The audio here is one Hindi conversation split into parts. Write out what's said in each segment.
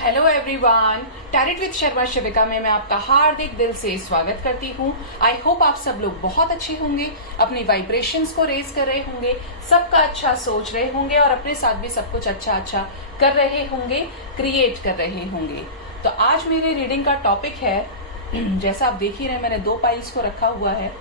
Hello everyone, tarot with Sharma Shivika में मैं आपका हार्दिक दिल से स्वागत करती हूँ। आई होप आप सब लोग बहुत अच्छे होंगे, अपनी वाइब्रेशंस को रेज कर रहे होंगे, सबका अच्छा सोच रहे होंगे और अपने साथ भी सब कुछ अच्छा कर रहे होंगे, क्रिएट कर रहे होंगे। तो आज मेरे रीडिंग का टॉपिक है, जैसा आप देख ही रहे हैं मैंने दो पाइल्स को रखा हुआ है।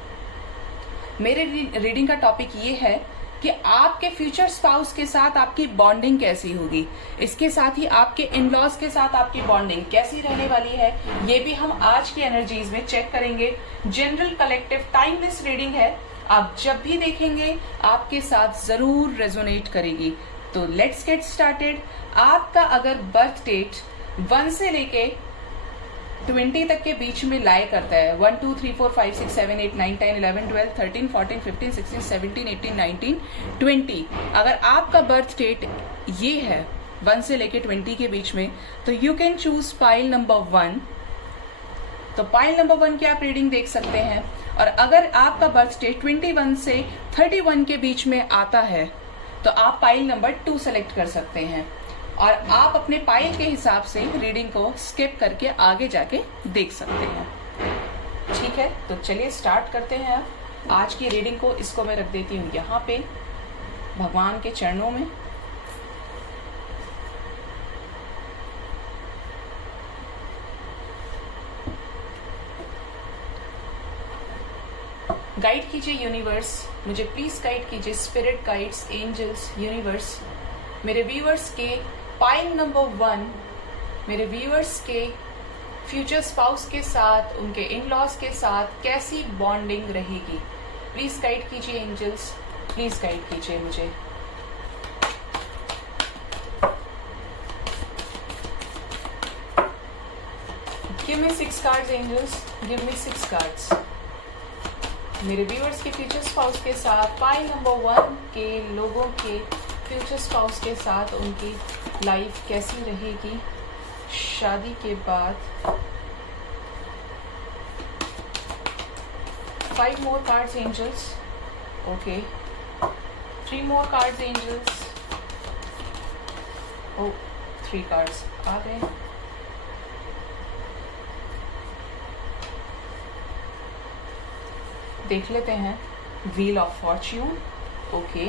मेरे रीडिंग का टॉपिक ये है कि आपके फ्यूचर स्पाउस के साथ आपकी बॉन्डिंग कैसी होगी, इसके साथ ही आपके इन लॉज के साथ आपकी बॉन्डिंग कैसी रहने वाली है, ये भी हम आज की एनर्जीज में चेक करेंगे। जनरल कलेक्टिव टाइमलेस रीडिंग है, आप जब भी देखेंगे आपके साथ जरूर रेजोनेट करेगी। तो लेट्स गेट स्टार्टेड। आपका अगर बर्थ डेट 1 से लेके 20 तक के बीच में लाई करता है, 1 2 3 4 5 6 7 8 9 10 11 12 13 14 15 16 17 18 19 20, अगर आपका बर्थ डेट ये है 1 से लेके 20 के बीच में, तो you can choose pile number 1। तो पाइल नंबर 1 की आप रीडिंग देख सकते हैं। और अगर आपका बर्थ डेट 21 से 31 के बीच में आता है तो आप पाइल नंबर 2 सेलेक्ट कर सकते हैं और आप अपने पाइल के हिसाब से रीडिंग को स्किप करके आगे जाके देख सकते हैं। ठीक है, तो चलिए स्टार्ट करते हैं। अब आज की रीडिंग को इसको मैं रख देती हूँ यहाँ पे भगवान के चरणों में। गाइड कीजिए यूनिवर्स, मुझे प्लीज गाइड कीजिए स्पिरिट गाइड्स, एंजल्स, यूनिवर्स। मेरे व्यूअर्स के पाइल नंबर 1, मेरे व्यूअर्स के फ्यूचर स्पाउस के साथ, उनके इन लॉज के साथ कैसी बॉन्डिंग रहेगी, प्लीज गाइड कीजिए एंजल्स, प्लीज गाइड कीजिए मुझे। Give me 6 cards angels, give me 6 cards. मेरे व्यूअर्स के फ्यूचर स्पाउस के साथ पाइल नंबर 1 के लोगों के फ्यूचर स्पाउस के साथ उनकी लाइफ कैसी रहेगी शादी के बाद। 5 more cards angels, okay, 3 more cards angels, oh 3 cards आ गए। देख लेते हैं। Wheel of Fortune, okay,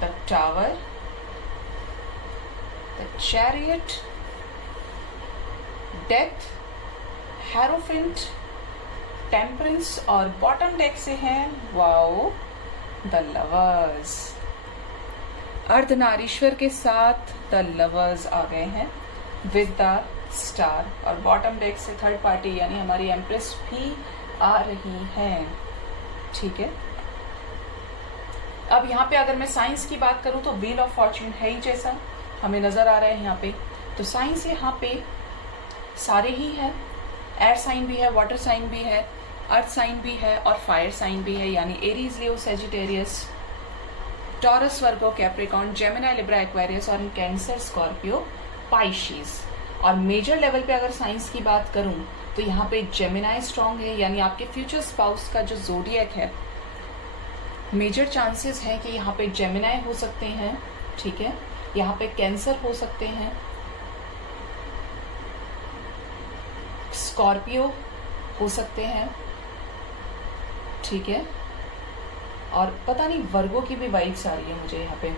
the tower, the chariot, death, hierophant, temperance और बॉटम डेक से हैं वाओ द लवर्स। अर्धनारीश्वर के साथ द लवर्स आ गए हैं विद द स्टार और बॉटम डेक से थर्ड पार्टी यानी हमारी एम्प्रेस भी आ रही हैं। ठीक है, अब यहाँ पे अगर मैं साइंस की बात करूं तो व्हील ऑफ फॉर्च्यून है ही जैसा हमें नजर आ रहा है यहाँ पे। तो साइंस यहाँ पे सारे ही है, एयर साइन भी है, वाटर साइन भी है, अर्थ साइन भी है और फायर साइन भी है, यानी एरीज, लियो, सेजिटेरियस, टॉरस, वर्गो, कैप्रिकॉर्न, जेमिनी, लिब्रा, एक्वेरियस और कैंसर, स्कॉर्पियो, पाइशीज। और मेजर लेवल पे अगर साइंस की बात करूं तो यहाँ पे जेमिनी स्ट्रांग है, यानी आपके फ्यूचर स्पाउस का जो जोडियक है, मेजर चांसेस है कि यहाँ पे जेमिनी हो सकते हैं। ठीक है, यहाँ पे कैंसर हो सकते हैं, स्कॉर्पियो हो सकते हैं। ठीक है, और पता नहीं वर्गो की भी वाइब्स आ रही है मुझे यहाँ पे।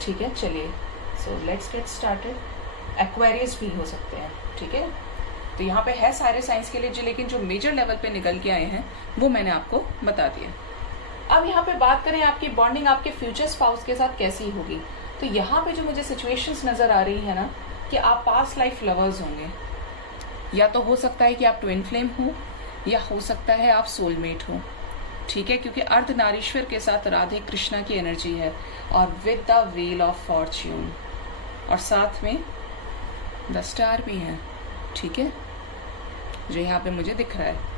ठीक है, चलिए so let's get started. Aquarius भी हो सकते हैं। ठीक है, तो यहाँ पे है सारे साइंस के लिए जो, लेकिन जो मेजर लेवल पे निकल के आए हैं वो मैंने आपको बता दिया। अब यहाँ पे बात करें आपकी बॉन्डिंग आपके फ्यूचर स्पाउस के साथ कैसी होगी, तो यहाँ पे जो मुझे सिचुएशंस नजर आ रही है ना कि आप पास्ट लाइफ लवर्स होंगे, या तो हो सकता है कि आप ट्विन फ्लेम हो या हो सकता है आप सोलमेट हो। ठीक है, क्योंकि अर्धनारीश्वर के साथ राधे कृष्णा की एनर्जी है और with the wheel of Fortune और साथ में द स्टार भी है। ठीक है, जो यहाँ पे मुझे दिख रहा है।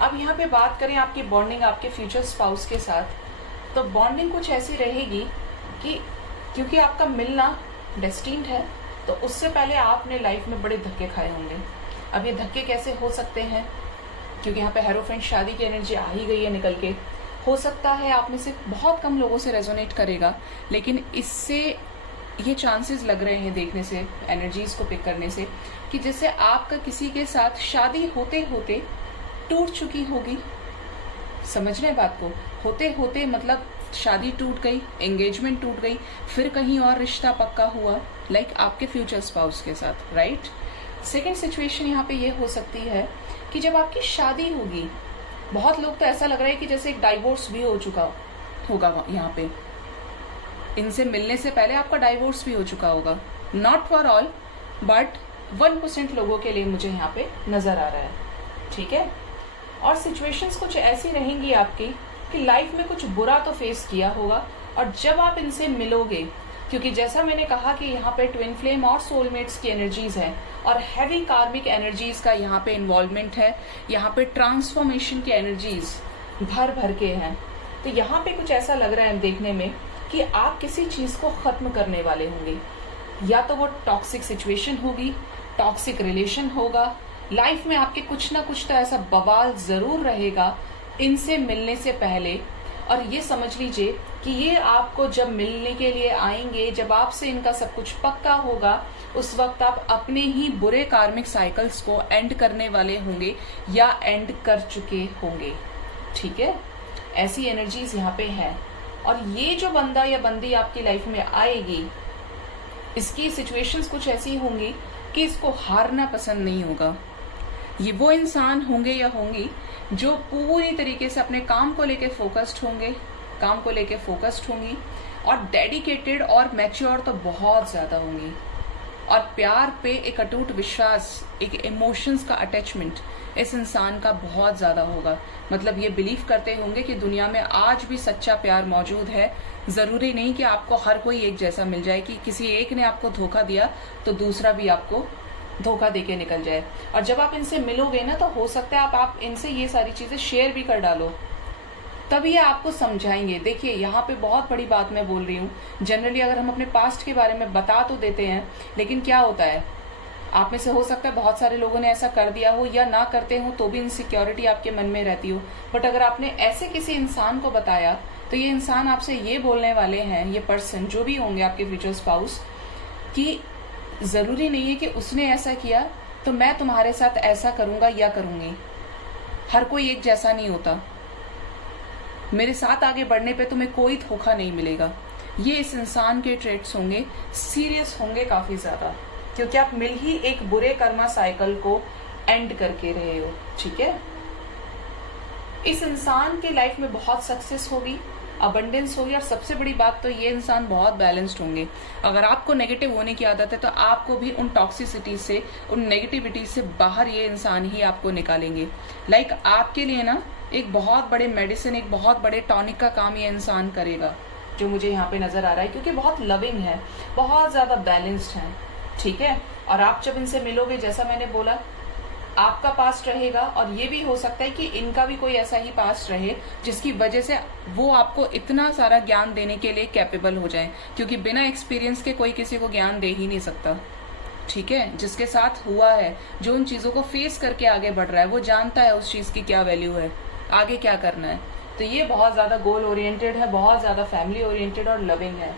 अब यहाँ पे बात करें आपकी बॉन्डिंग आपके फ्यूचर स्पाउस के साथ, तो बॉन्डिंग कुछ ऐसी रहेगी कि क्योंकि आपका मिलना डेस्टिन्ड है, तो उससे पहले आपने लाइफ में बड़े धक्के खाए होंगे। अब ये धक्के कैसे हो सकते हैं, क्योंकि यहाँ पे हेरोफेंट शादी की एनर्जी आ ही गई है निकल के। हो सकता है आप में से बहुत कम लोगों से रेजोनेट करेगा, लेकिन इससे ये चांसेस लग रहे हैं देखने से, एनर्जीज को पिक करने से, कि जैसे आपका किसी के साथ शादी होते होते टूट चुकी होगी। समझ रहे हैं बात को? होते होते मतलब शादी टूट गई, एंगेजमेंट टूट गई, फिर कहीं और रिश्ता पक्का हुआ, लाइक आपके फ्यूचर स्पाउस के साथ, राइट। सेकेंड सिचुएशन यहाँ पे ये हो सकती है कि जब आपकी शादी होगी, बहुत लोग तो ऐसा लग रहा है कि जैसे एक डाइवोर्स भी हो चुका होगा यहाँ पे, इनसे मिलने से पहले आपका डाइवोर्स भी हो चुका होगा। नॉट फॉर ऑल, बट 1% लोगों के लिए मुझे यहाँ पे नजर आ रहा है, ठीक है। और सिचुएशंस कुछ ऐसी रहेंगी आपकी कि लाइफ में कुछ बुरा तो फेस किया होगा, और जब आप इनसे मिलोगे, क्योंकि जैसा मैंने कहा कि यहाँ पे ट्विन फ्लेम और सोलमेट्स की एनर्जीज है, और हैवी कार्मिक एनर्जीज का यहाँ पे इन्वॉल्वमेंट है, यहाँ पे ट्रांसफॉर्मेशन की एनर्जीज भर भर के हैं। तो यहाँ पे कुछ ऐसा लग रहा है देखने में कि आप किसी चीज को खत्म करने वाले होंगे, या तो वो टॉक्सिक सिचुएशन होगी, टॉक्सिक रिलेशन होगा, लाइफ में आपके कुछ ना कुछ तो ऐसा बवाल जरूर रहेगा इनसे मिलने से पहले। और ये समझ लीजिए कि ये आपको जब मिलने के लिए आएंगे, जब आपसे इनका सब कुछ पक्का होगा, उस वक्त आप अपने ही बुरे कार्मिक साइकिल्स को एंड करने वाले होंगे या एंड कर चुके होंगे, ठीक है। ऐसी एनर्जीज यहाँ पे है। और ये जो बंदा या बंदी आपकी लाइफ में आएगी, इसकी सिचुएशंस कुछ ऐसी होंगी कि इसको हारना पसंद नहीं होगा। ये वो इंसान होंगे या होंगी जो पूरी तरीके से अपने काम को लेके फोकस्ड होंगे, काम को लेके फोकस्ड होंगी, और डेडिकेटेड और मैच्योर तो बहुत ज्यादा होंगी। और प्यार पे एक अटूट विश्वास, एक इमोशंस का अटैचमेंट इस इंसान का बहुत ज्यादा होगा। मतलब ये बिलीव करते होंगे कि दुनिया में आज भी सच्चा प्यार मौजूद है। जरूरी नहीं कि आपको हर कोई एक जैसा मिल जाए, कि किसी एक ने आपको धोखा दिया तो दूसरा भी आपको धोखा देके निकल जाए। और जब आप इनसे मिलोगे ना, तो हो सकता है आप इनसे ये सारी चीजें शेयर भी कर डालो, तब ये आपको समझाएंगे। देखिए यहाँ पे बहुत बड़ी बात मैं बोल रही हूँ। जनरली अगर हम अपने पास्ट के बारे में बता तो देते हैं, लेकिन क्या होता है, आप में से हो सकता है बहुत सारे लोगों ने ऐसा कर दिया हो या ना करते हो तो भी इनसिक्योरिटी आपके मन में रहती हो। बट अगर आपने ऐसे किसी इंसान को बताया, तो ये इंसान आपसे ये बोलने वाले हैं, ये पर्सन जो भी होंगे आपके फ्यूचर स्पाउस, कि जरूरी नहीं है कि उसने ऐसा किया तो मैं तुम्हारे साथ ऐसा करूंगा या करूंगी। हर कोई एक जैसा नहीं होता। मेरे साथ आगे बढ़ने पे तुम्हें कोई धोखा नहीं मिलेगा। ये इस इंसान के ट्रेट्स होंगे, सीरियस होंगे काफी ज्यादा, क्योंकि आप मिल ही एक बुरे कर्मा साइकिल को एंड करके रहे हो, ठीक है। इस इंसान के लाइफ में बहुत सक्सेस होगी, अबंडेंस होगी, और सबसे बड़ी बात तो ये इंसान बहुत बैलेंस्ड होंगे। अगर आपको नेगेटिव होने की आदत है तो आपको भी उन टॉक्सिसिटी से, उन नेगेटिविटी से बाहर ये इंसान ही आपको निकालेंगे। लाइक आपके लिए ना एक बहुत बड़े मेडिसिन, एक बहुत बड़े टॉनिक का काम ये इंसान करेगा, जो मुझे यहाँ पे नजर आ रहा है, क्योंकि बहुत लविंग है, बहुत ज्यादा बैलेंस्ड है, ठीक है। और आप जब इनसे मिलोगे, जैसा मैंने बोला, आपका पास्ट रहेगा, और ये भी हो सकता है कि इनका भी कोई ऐसा ही पास्ट रहे जिसकी वजह से वो आपको इतना सारा ज्ञान देने के लिए कैपेबल हो जाए, क्योंकि बिना एक्सपीरियंस के कोई किसी को ज्ञान दे ही नहीं सकता, ठीक है। जिसके साथ हुआ है, जो उन चीजों को फेस करके आगे बढ़ रहा है, वो जानता है उस चीज की क्या वैल्यू है, आगे क्या करना है। तो ये बहुत ज्यादा गोल ओरिएंटेड है, बहुत ज्यादा फैमिली ओरिएंटेड और लविंग है।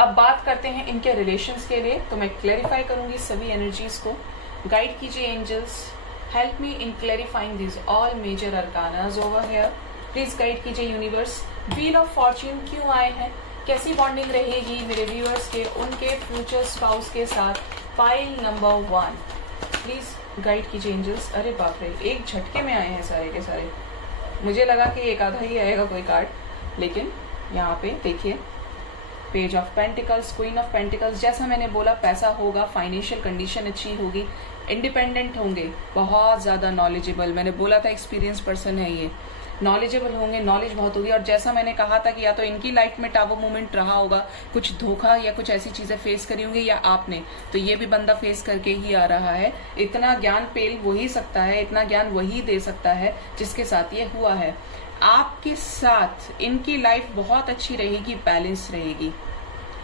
अब बात करते हैं इनके रिलेशंस के लिए, तो मैं क्लैरिफाई करूंगी सभी एनर्जीज को। गाइड कीजिए angels, help me in clarifying this all major arcanas over here. Please guide कीजिए यूनिवर्स, व्हील ऑफ फॉर्च्यून क्यों आए हैं, कैसी बॉन्डिंग रहेगी मेरे व्यूअर्स के उनके फ्यूचर स्पाउस के साथ। पाइल नंबर 1 प्लीज गाइड कीजिए एंजल्स। अरे बाप रे, एक झटके में आए हैं सारे के सारे। मुझे लगा कि एक आधा ही आएगा कोई कार्ड, लेकिन यहाँ पे देखिए, page of pentacles, queen of pentacles. जैसा मैंने बोला, पैसा होगा, फाइनेंशियल कंडीशन अच्छी होगी, इंडिपेंडेंट होंगे, बहुत ज्यादा नॉलेजेबल, मैंने बोला था एक्सपीरियंस पर्सन है ये, नॉलेजेबल होंगे, नॉलेज बहुत होगी। और जैसा मैंने कहा था कि या तो इनकी लाइफ में टावर मूवमेंट रहा होगा, कुछ धोखा या कुछ ऐसी चीजें फेस करी होंगी, या आपने, तो ये भी बंदा फेस करके ही आ रहा है। इतना ज्ञान पेल वही सकता है, इतना ज्ञान वही दे सकता है जिसके साथ ये हुआ है। आपके साथ इनकी लाइफ बहुत अच्छी रहेगी, बैलेंस रहेगी।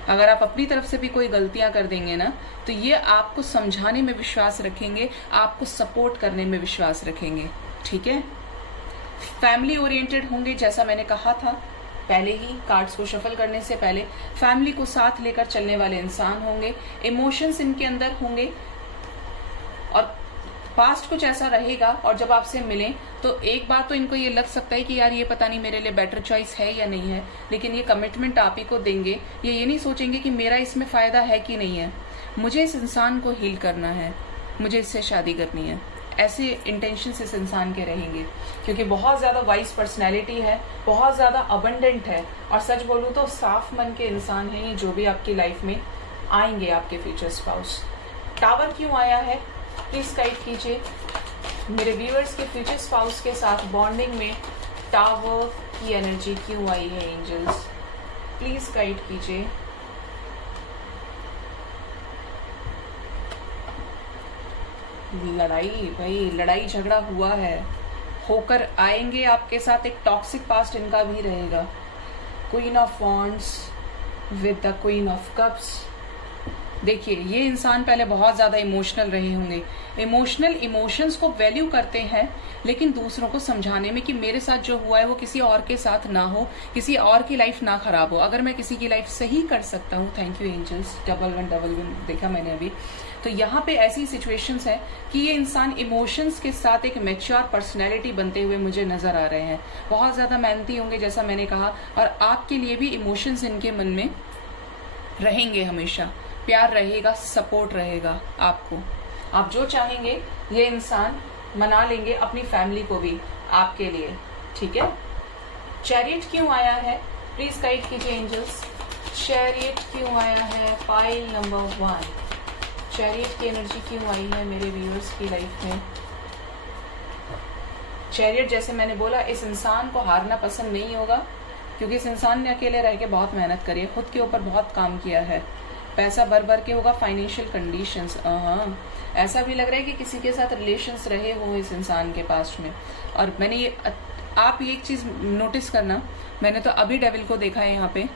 अगर आप अपनी तरफ से भी कोई गलतियां कर देंगे ना, तो ये आपको समझाने में विश्वास रखेंगे, आपको सपोर्ट करने में विश्वास रखेंगे, ठीक है। फैमिली ओरिएंटेड होंगे, जैसा मैंने कहा था पहले ही कार्ड्स को शफल करने से पहले फैमिली को साथ लेकर चलने वाले इंसान होंगे, इमोशंस इनके अंदर होंगे और पास्ट कुछ ऐसा रहेगा। और जब आपसे मिलें तो एक बार तो इनको ये लग सकता है कि यार ये पता नहीं मेरे लिए बेटर चॉइस है या नहीं है, लेकिन ये कमिटमेंट आप ही को देंगे। ये नहीं सोचेंगे कि मेरा इसमें फायदा है कि नहीं है, मुझे इस इंसान को हील करना है, मुझे इससे शादी करनी है। ऐसे इंटेंशंस इस इंसान के रहेंगे, क्योंकि बहुत ज्यादा वाइज पर्सनैलिटी है, बहुत ज्यादा अबंडेंट है और सच बोलूं तो साफ मन के इंसान है ये, जो भी आपकी लाइफ में आएंगे आपके फ्यूचर स्पाउस। टावर क्यों आया है प्लीज गाइड कीजिए। मेरे व्यूअर्स के फ्यूचर स्पाउस के साथ बॉन्डिंग में टावर की एनर्जी क्यों आई है एंजल्स, प्लीज गाइड कीजिए। लड़ाई, भाई लड़ाई झगड़ा हुआ है, होकर आएंगे आपके साथ। एक टॉक्सिक पास्ट इनका भी रहेगा। Queen of wands with the queen of cups. देखिए ये इंसान पहले बहुत ज्यादा इमोशनल रहे होंगे, इमोशनल इमोशंस को वैल्यू करते हैं, लेकिन दूसरों को समझाने में कि मेरे साथ जो हुआ है वो किसी और के साथ ना हो, किसी और की लाइफ ना खराब हो। अगर मैं किसी की लाइफ सही कर सकता हूँ, thank you angels, double one देखा मैंने अभी। तो यहाँ पे ऐसी सिचुएशंस है कि ये इंसान इमोशंस के साथ एक मैच्योर पर्सनैलिटी बनते हुए मुझे नजर आ रहे हैं। बहुत ज्यादा मेहनती होंगे जैसा मैंने कहा, और आपके लिए भी इमोशंस इनके मन में रहेंगे हमेशा। प्यार रहेगा, सपोर्ट रहेगा आपको, आप जो चाहेंगे ये इंसान मना लेंगे, अपनी फैमिली को भी आपके लिए, ठीक है। चैरियट क्यों आया है प्लीज गाइड कीजिए एंजल्स। चैरियट क्यों आया है पाइल नंबर 1। चैरियट की एनर्जी क्यों आई है मेरे व्यूअर्स की लाइफ में। चैरियट, जैसे मैंने बोला, इस इंसान को हारना पसंद नहीं होगा, क्योंकि इस इंसान ने अकेले रह के बहुत मेहनत करी है, खुद के ऊपर बहुत काम किया है, पैसा भर के होगा, फाइनेंशियल कंडीशंस। ऐसा भी लग रहा है कि किसी के साथ रिलेशंस रहे हो इस इंसान के पास्ट में। और मैंने ये, आप ये एक चीज नोटिस करना, मैंने तो अभी डेविल को देखा है यहाँ पे।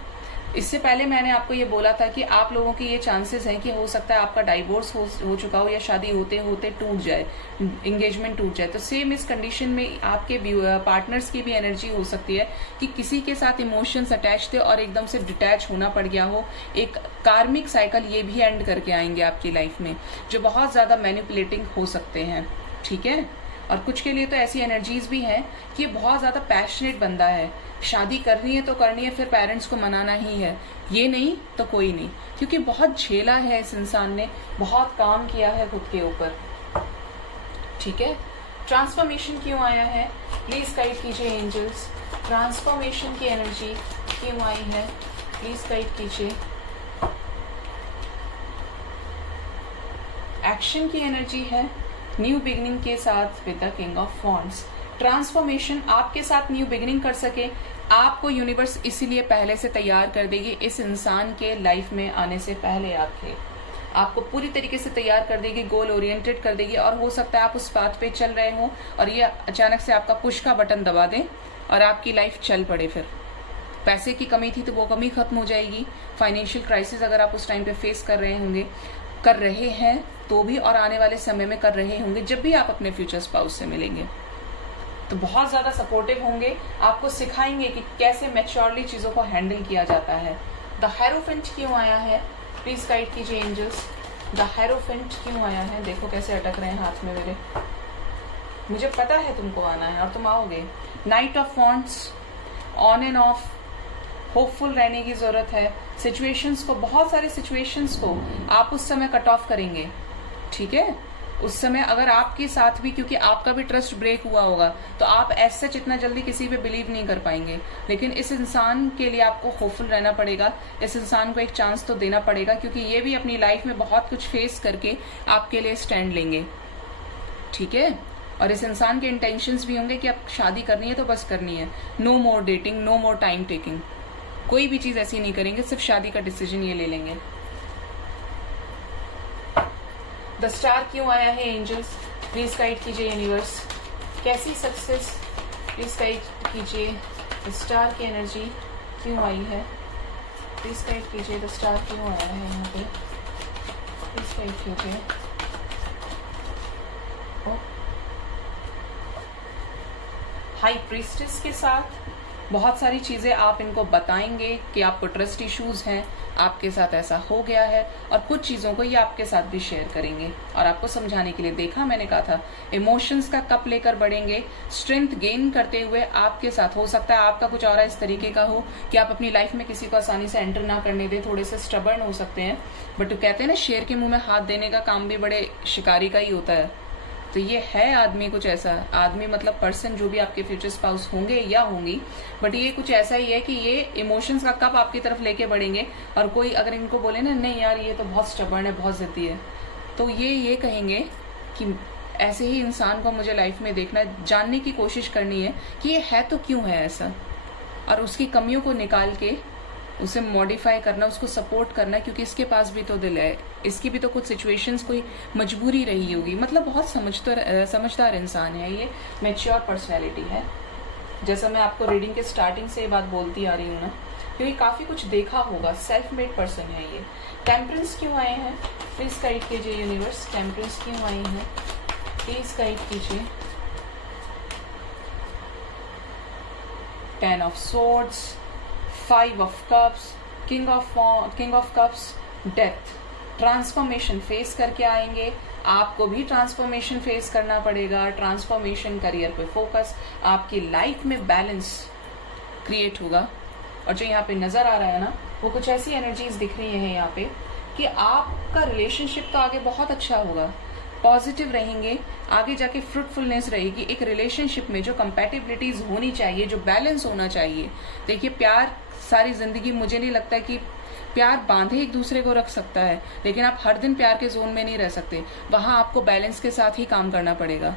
इससे पहले मैंने आपको ये बोला था कि आप लोगों की ये चांसेस हैं कि हो सकता है आपका डाइवोर्स हो चुका हो, या शादी होते होते टूट जाए, एंगेजमेंट टूट जाए। तो सेम इस कंडीशन में आपके पार्टनर्स की भी एनर्जी हो सकती है कि किसी के साथ इमोशंस अटैच थे और एकदम से डिटैच होना पड़ गया हो। एक कार्मिक साइकिल ये भी एंड करके आएंगे आपकी लाइफ में, जो बहुत ज्यादा मैनिपुलेटिंग हो सकते हैं, ठीक है। और कुछ के लिए तो ऐसी एनर्जीज भी हैं कि ये बहुत ज्यादा पैशनेट बंदा है, शादी करनी है तो करनी है, फिर पेरेंट्स को मनाना ही है, ये नहीं तो कोई नहीं, क्योंकि बहुत झेला है इस इंसान ने, बहुत काम किया है खुद के ऊपर, ठीक है। ट्रांसफॉर्मेशन क्यों आया है प्लीज गाइड कीजिए एंजल्स। ट्रांसफॉर्मेशन की एनर्जी क्यों आई है प्लीज गाइड कीजिए। एक्शन की एनर्जी है न्यू बिगिनिंग के साथ with the king of wands. Transformation आपके साथ न्यू बिगिनिंग कर सके, आपको यूनिवर्स इसीलिए पहले से तैयार कर देगी, इस इंसान के लाइफ में आने से पहले आपको पूरी तरीके से तैयार कर देगी, गोल ओरिएंटेड कर देगी। और हो सकता है आप उस पाथ पे चल रहे हो और ये अचानक से आपका पुश का बटन दबा दे और आपकी लाइफ चल पड़े। फिर पैसे की कमी थी तो वो कमी खत्म हो जाएगी। फाइनेंशियल क्राइसिस अगर आप उस टाइम पे फेस कर रहे हैं तो भी, और आने वाले समय में कर रहे होंगे जब भी आप अपने फ्यूचर स्पाउस से मिलेंगे, तो बहुत ज्यादा सपोर्टिव होंगे, आपको सिखाएंगे कि कैसे मैच्योरली चीजों को हैंडल किया जाता है। द हेरोफेंट क्यों आया है प्लीज गाइड कीजिए एंजल्स। द हेरोफेंट क्यों आया है, देखो कैसे अटक रहे हैं हाथ में मेरे, मुझे पता है तुमको आना है और तुम आओगे। Night of wands, on end of hopeful रहने की जरूरत है। सिचुएशंस को, बहुत सारे सिचुएशंस को आप उस समय कट ऑफ करेंगे, ठीक है। उस समय अगर आपके साथ भी, क्योंकि आपका भी ट्रस्ट ब्रेक हुआ होगा, तो आप ऐसा इतना जल्दी किसी पे बिलीव नहीं कर पाएंगे, लेकिन इस इंसान के लिए आपको होपफुल रहना पड़ेगा, इस इंसान को एक चांस तो देना पड़ेगा, क्योंकि ये भी अपनी लाइफ में बहुत कुछ फेस करके आपके लिए स्टैंड लेंगे, ठीक है। और इस इंसान के इंटेंशंस भी होंगे कि अब शादी करनी है तो बस करनी है, no more dating, no more time taking, कोई भी चीज ऐसी नहीं करेंगे, सिर्फ शादी का डिसीजन ये ले लेंगे। द स्टार क्यों आया है एंजल्स प्लीज गाइड कीजिए यूनिवर्स। कैसी सक्सेस प्लीज गाइड कीजिए। द स्टार की एनर्जी क्यों आई है प्लीज गाइड कीजिए। द स्टार क्यों आया है यहाँ पे प्लीज गाइड कीजिए। हाई प्रीस्टेस के साथ बहुत सारी चीज़ें आप इनको बताएंगे कि आपको ट्रस्ट इश्यूज हैं, आपके साथ ऐसा हो गया है, और कुछ चीज़ों को ये आपके साथ भी शेयर करेंगे और आपको समझाने के लिए। देखा, मैंने कहा था इमोशंस का कप लेकर बढ़ेंगे, स्ट्रेंथ गेन करते हुए आपके साथ। हो सकता है आपका कुछ और इस तरीके का हो कि आप अपनी लाइफ में किसी को आसानी से एंटर ना करने दे, थोड़े से स्टबर्न हो सकते हैं, बट तो कहते हैं ना शेर के मुंह में हाथ देने का काम भी बड़े शिकारी का ही होता है। तो ये है आदमी कुछ ऐसा, आदमी मतलब पर्सन जो भी आपके फ्यूचर स्पाउस होंगे या होंगी, बट ये कुछ ऐसा ही है कि ये इमोशंस का कप आपकी तरफ लेके बढ़ेंगे। और कोई अगर इनको बोले ना नहीं यार ये तो बहुत स्टबर्न है, बहुत जिद्दी है, तो ये कहेंगे कि ऐसे ही इंसान को मुझे लाइफ में देखना है, जानने की कोशिश करनी है कि ये है तो क्यों है ऐसा, और उसकी कमियों को निकाल के उसे मॉडिफाई करना, उसको सपोर्ट करना, क्योंकि इसके पास भी तो दिल है, इसकी भी तो कुछ सिचुएशंस कोई मजबूरी रही होगी। मतलब बहुत समझदार इंसान है ये, मैच्योर पर्सनैलिटी है। जैसा मैं आपको रीडिंग के स्टार्टिंग से ये बात बोलती आ रही हूँ ना, क्योंकि काफ़ी कुछ देखा होगा, सेल्फ मेड पर्सन है ये। टेम्परेंस क्यों आए हैं, प्लीज़ गाइड कीजिए यूनिवर्स, टेम्परेंस क्यों आए हैं प्लीज़ गाइड कीजिए। 10 of swords, 5 of cups, king of cups, death. Transformation face करके आएंगे, आपको भी ट्रांसफॉर्मेशन फेस करना पड़ेगा। ट्रांसफॉर्मेशन, करियर पे फोकस, आपकी लाइफ में बैलेंस क्रिएट होगा। और जो यहाँ पे नजर आ रहा है ना, वो कुछ ऐसी एनर्जीज दिख रही है यहाँ पे कि आपका रिलेशनशिप तो आगे बहुत अच्छा होगा, पॉजिटिव रहेंगे, आगे जाके फ्रूटफुलनेस रहेगी एक रिलेशनशिप में। जो कंपैटिबिलिटीज होनी चाहिए, जो बैलेंस होना चाहिए। देखिए, प्यार सारी जिंदगी, मुझे नहीं लगता कि प्यार बांधे एक दूसरे को रख सकता है, लेकिन आप हर दिन प्यार के जोन में नहीं रह सकते। वहां आपको बैलेंस के साथ ही काम करना पड़ेगा,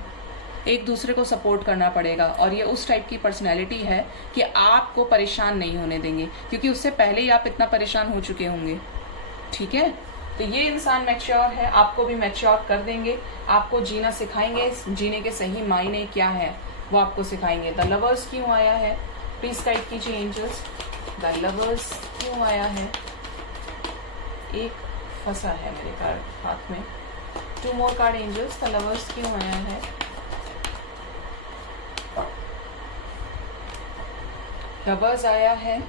एक दूसरे को सपोर्ट करना पड़ेगा। और ये उस टाइप की पर्सनैलिटी है कि आपको परेशान नहीं होने देंगे, क्योंकि उससे पहले ही आप इतना परेशान हो चुके होंगे। ठीक है, तो ये इंसान मैच्योर है, आपको भी मैच्योर कर देंगे, आपको जीना सिखाएंगे, जीने के सही मायने क्या है वो आपको सिखाएंगे। द लवर्स क्यों आया है, प्लीज गाइड कीजिए एंजल्स। द लवर्स क्यों आया है, एक फंसा है मेरे कार्ड हाथ में। 2 मोर कार्ड एंजल्स, द लवर्स क्यों आया है। लवर्स आया है,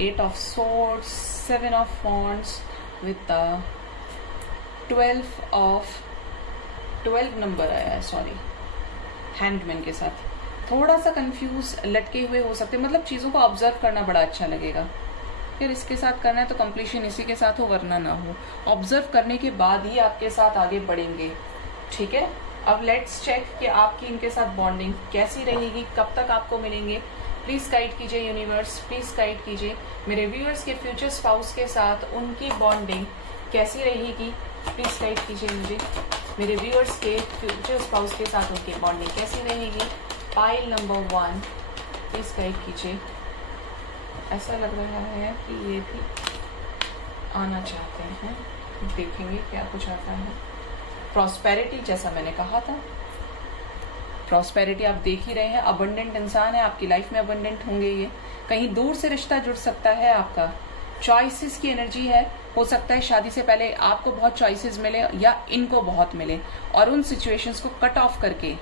8 of swords, 7 of wands with 12 number आया है, सॉरी, हैंडमैन के साथ। थोड़ा सा कंफ्यूज, लटके हुए हो सकते, मतलब चीज़ों को ऑब्जर्व करना बड़ा अच्छा लगेगा। फिर इसके साथ करना है तो कंप्लीशन इसी के साथ हो, वरना ना हो। ऑब्जर्व करने के बाद ही आपके साथ आगे बढ़ेंगे। ठीक है, अब लेट्स चेक कि आपकी इनके साथ बॉन्डिंग कैसी रहेगी, कब तक आपको मिलेंगे। प्लीज गाइड कीजिए यूनिवर्स, प्लीज गाइड कीजिए मेरे व्यूअर्स के फ्यूचर स्पाउस के साथ उनकी बॉन्डिंग कैसी रहेगी। प्लीज गाइड कीजिए मुझे, मेरे व्यूअर्स के फ्यूचर स्पाउस के साथ उनकी बॉन्डिंग कैसी रहेगी। पाइल नंबर 1, प्लीज गाइड कीजिए। ऐसा लग रहा है कि ये भी आना चाहते हैं, देखेंगे क्या कुछ आता है। प्रॉस्पेरिटी, जैसा मैंने कहा था, प्रॉस्पेरिटी आप देख ही रहे हैं। अबंडेंट इंसान है, आपकी लाइफ में अबंडेंट होंगे ये। कहीं दूर से रिश्ता जुड़ सकता है आपका। चॉइसेस की एनर्जी है, हो सकता है शादी से पहले आपको बहुत चॉइसेस मिले या इनको बहुत मिले, और उन सिचुएशंस को कट ऑफ करके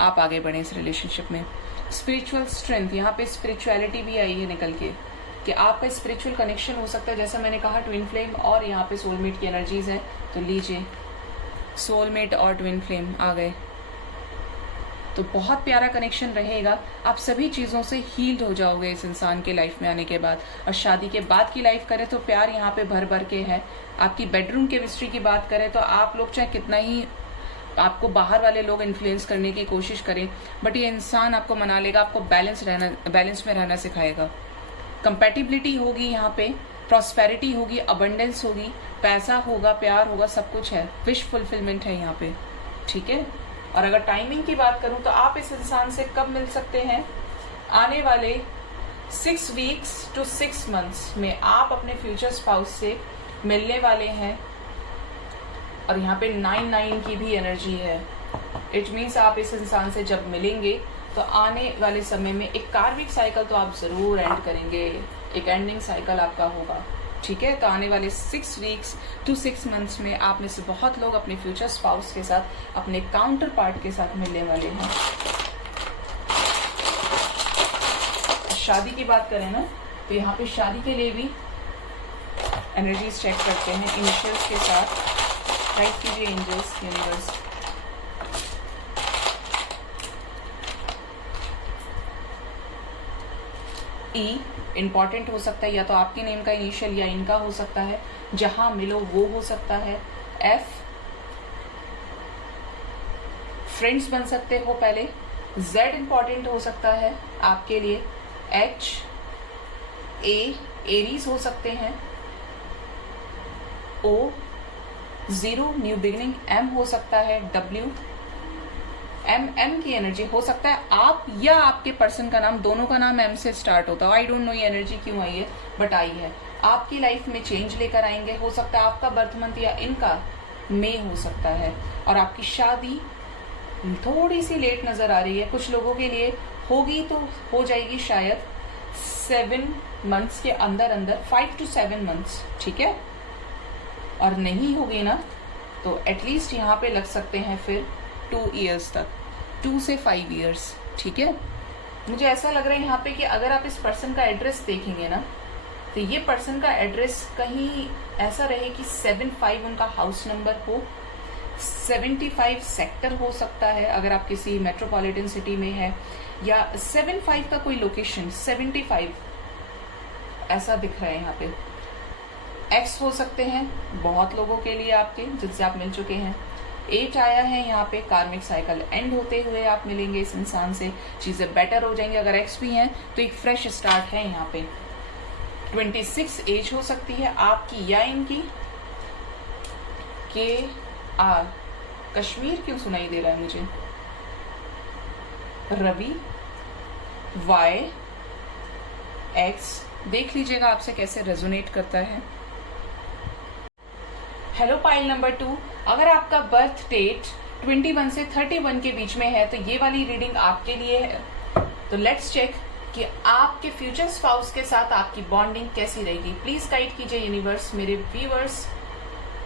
आप आगे बढ़े इस रिलेशनशिप में। स्पिरिचुअल स्ट्रेंथ, यहाँ पे स्पिरिचुअलिटी भी आई है निकल के, कि आपका स्पिरिचुअल कनेक्शन हो सकता है। जैसा मैंने कहा ट्विन फ्लेम, और यहाँ पे सोलमेट की एनर्जीज है, तो लीजिए सोलमेट और ट्विन फ्लेम आ गए, तो बहुत प्यारा कनेक्शन रहेगा। आप सभी चीज़ों से हील्ड हो जाओगे इस इंसान के लाइफ में आने के बाद। और शादी के बाद की लाइफ करें तो प्यार यहाँ पे भर भर के है। आपकी बेडरूम केमिस्ट्री की बात करें तो आप लोग चाहे कितना ही आपको बाहर वाले लोग इन्फ्लुएंस करने की कोशिश करें, बट ये इंसान आपको मना लेगा, आपको बैलेंस में रहना सिखाएगा। कंपैटिबिलिटी होगी यहाँ पे, प्रॉस्पेरिटी होगी, अबंडेंस होगी, पैसा होगा, प्यार होगा, सब कुछ है, विश फुलफिलमेंट है यहाँ पे। ठीक है, और अगर टाइमिंग की बात करूं तो आप इस इंसान से कब मिल सकते हैं, आने वाले 6 वीक्स टू 6 मंथ्स में आप अपने फ्यूचर स्पाउस से मिलने वाले हैं। और यहाँ पे 9 की भी एनर्जी है। इट मीन्स आप इस इंसान से जब मिलेंगे तो आने वाले समय में एक कार्मिक साइकिल तो आप जरूर एंड करेंगे, एक एंडिंग साइकिल आपका होगा। ठीक है, तो आने वाले 6 वीक्स टू 6 मंथ्स में आप में से बहुत लोग अपने फ्यूचर स्पाउस के साथ, अपने काउंटर पार्ट के साथ मिलने वाले हैं। शादी की बात करें ना, तो यहाँ पे शादी के लिए भी एनर्जीज चेक करते हैं इनिशियल्स के साथ। गाइड कीजिए एंजल्स, यूनिवर्स। ई इंपॉर्टेंट हो सकता है, या तो आपके नेम का इनिशियल या इनका हो सकता है, जहां मिलो वो हो सकता है। एफ फ्रेंड्स बन सकते हो पहले। जेड इंपॉर्टेंट हो सकता है आपके लिए। एच ए एरीज हो सकते हैं। O zero new beginning. M हो सकता है। डब्ल्यू एम की एनर्जी हो सकता है आप या आपके पर्सन का नाम, दोनों का नाम एम से स्टार्ट होता है। आई डोंट नो ये एनर्जी क्यों आई है, बट आई है। आपकी लाइफ में चेंज लेकर आएंगे। हो सकता है आपका बर्थ मंथ या इनका मे हो सकता है। और आपकी शादी थोड़ी सी लेट नजर आ रही है कुछ लोगों के लिए, होगी तो हो जाएगी शायद 7 मंथ्स के अंदर अंदर, 5 to 7 मंथ्स, ठीक है। और नहीं होगी ना तो एटलीस्ट यहाँ पे लग सकते हैं फिर 2 इयर्स तक, 2 से 5 इयर्स, ठीक है। मुझे ऐसा लग रहा है यहाँ पे कि अगर आप इस पर्सन का एड्रेस देखेंगे ना, तो ये पर्सन का एड्रेस कहीं ऐसा रहे कि 75 उनका हाउस नंबर हो, 75 सेक्टर हो सकता है अगर आप किसी मेट्रोपॉलिटन सिटी में है, या 75 का कोई लोकेशन 75 ऐसा दिख रहा है यहाँ पे। एक्स हो सकते हैं बहुत लोगों के लिए आपके, जिनसे आप मिल चुके हैं। 8 आया है यहाँ पे, कार्मिक साइकिल एंड होते हुए आप मिलेंगे इस इंसान से, चीजें बेटर हो जाएंगी। अगर एक्स भी हैं तो एक फ्रेश स्टार्ट है यहाँ पे। 26 एज हो सकती है आपकी या इनकी। के आर कश्मीर क्यों सुनाई दे रहा है मुझे। रवि वाई एक्स, देख लीजिएगा आपसे कैसे रेजोनेट करता है। हेलो पाइल नंबर 2, अगर आपका बर्थ डेट 21 से 31 के बीच में है तो ये वाली रीडिंग आपके लिए है। तो लेट्स चेक कि आपके फ्यूचर स्पाउस के साथ आपकी बॉन्डिंग कैसी रहेगी। प्लीज गाइड कीजिए यूनिवर्स। मेरे व्यूअर्स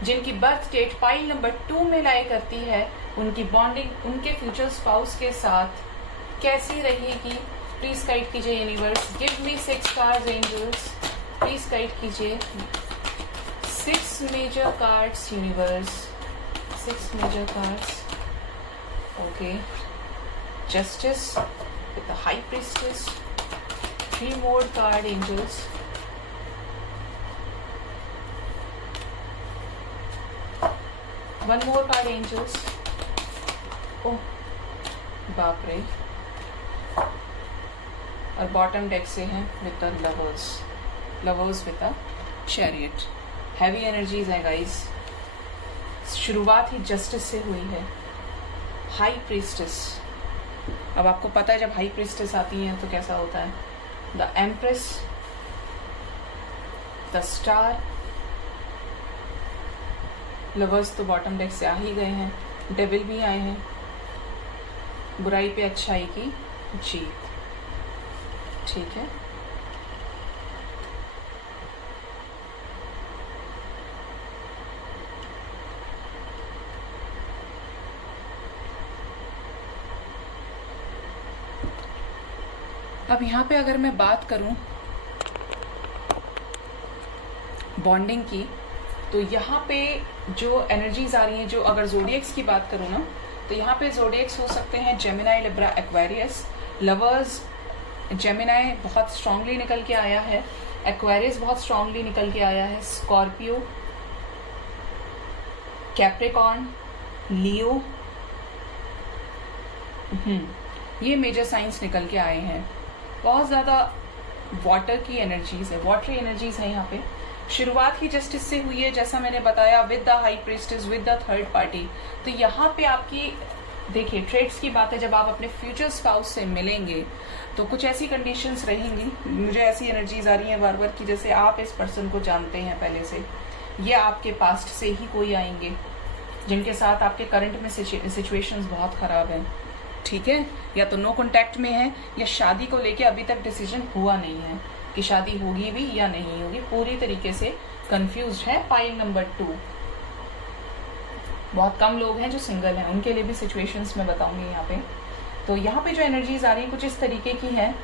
जिनकी बर्थ डेट पाइल नंबर 2 में लाया करती है, उनकी बॉन्डिंग उनके फ्यूचर स्पाउस के साथ कैसी रहेगी। प्लीज गाइड कीजिए universe. Give me 6 cards angels, please guide कीजिए। 6 major cards universe, 6 major cards. Okay, justice with the high priestess, 3 more card angels, one more card angels. Oh बाप रे। और बॉटम डेक से हैं with the lovers with the chariot. Heavy energies है गाइस। शुरुआत ही जस्टिस से हुई है। हाई प्रीस्टेस, अब आपको पता है जब हाई प्रीस्टेस आती है तो कैसा होता है। The empress, the star, lovers तो बॉटम डेक से आ ही गए हैं। डेविल भी आए हैं। बुराई पे अच्छाई की जीत, ठीक है। अब यहाँ पे अगर मैं बात करूं बॉन्डिंग की, तो यहाँ पे जो एनर्जीज आ रही हैं, जो अगर जोडियक्स की बात करूं ना, तो यहाँ पे जोडियक्स हो सकते हैं Gemini, Libra, Aquarius. Lovers Gemini बहुत स्ट्रांगली निकल के आया है, एक्वेरियस बहुत स्ट्रांगली निकल के आया है, स्कॉर्पियो, कैप्रिकॉर्न, लियो, ये मेजर साइंस निकल के आए हैं। बहुत ज्यादा वाटर की एनर्जीज है, वाटरी एनर्जीज है यहाँ पे। शुरुआत ही जस्टिस से हुई है, जैसा मैंने बताया, with the high priestess, with the third party. तो यहाँ पे आपकी देखिए ट्रेड्स की बात है, जब आप अपने फ्यूचर स्पाउस से मिलेंगे तो कुछ ऐसी कंडीशंस रहेंगी। मुझे ऐसी एनर्जीज आ रही हैं बार बार कि जैसे आप इस पर्सन को जानते हैं पहले से, ये आपके पास्ट से ही कोई आएंगे जिनके साथ आपके करंट में सिचुएशंस बहुत खराब हैं, ठीक है। या तो नो कॉन्टैक्ट में है, या शादी को लेके अभी तक डिसीजन हुआ नहीं है कि शादी होगी भी या नहीं होगी, पूरी तरीके से कंफ्यूज्ड है। पाइल नंबर 2, बहुत कम लोग हैं जो सिंगल हैं, उनके लिए भी सिचुएशंस मैं बताऊंगी यहाँ पे। तो यहाँ पे जो एनर्जीज आ रही है कुछ इस तरीके की है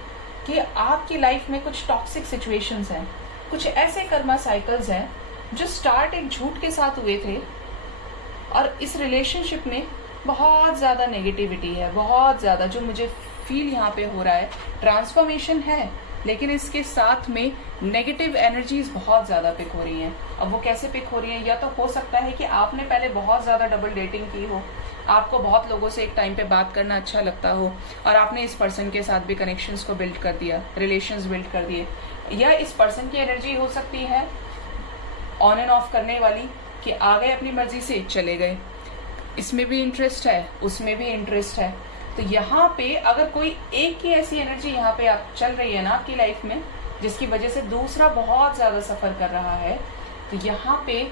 कि आपकी लाइफ में कुछ टॉक्सिक सिचुएशंस हैं, कुछ ऐसे कर्मा साइकिल्स हैं जो स्टार्ट एक झूठ के साथ हुए थे और इस रिलेशनशिप में बहुत ज्यादा नेगेटिविटी है, बहुत ज्यादा, जो मुझे फील यहाँ पे हो रहा है। ट्रांसफॉर्मेशन है लेकिन इसके साथ में नेगेटिव एनर्जीज बहुत ज्यादा पिक हो रही हैं। अब वो कैसे पिक हो रही हैं, या तो हो सकता है कि आपने पहले बहुत ज्यादा डबल डेटिंग की हो, आपको बहुत लोगों से एक टाइम पे बात करना अच्छा लगता हो और आपने इस पर्सन के साथ भी कनेक्शंस को बिल्ड कर दिया, रिलेशंस बिल्ड कर दिए। या इस पर्सन की एनर्जी हो सकती है ऑन एंड ऑफ करने वाली, कि आ गए अपनी मर्जी से चले गए, इसमें भी इंटरेस्ट है उसमें भी इंटरेस्ट है। तो यहाँ पे अगर कोई एक की ऐसी एनर्जी यहाँ पे आप चल रही है ना आपकी लाइफ में, जिसकी वजह से दूसरा बहुत ज्यादा सफर कर रहा है, तो यहाँ पे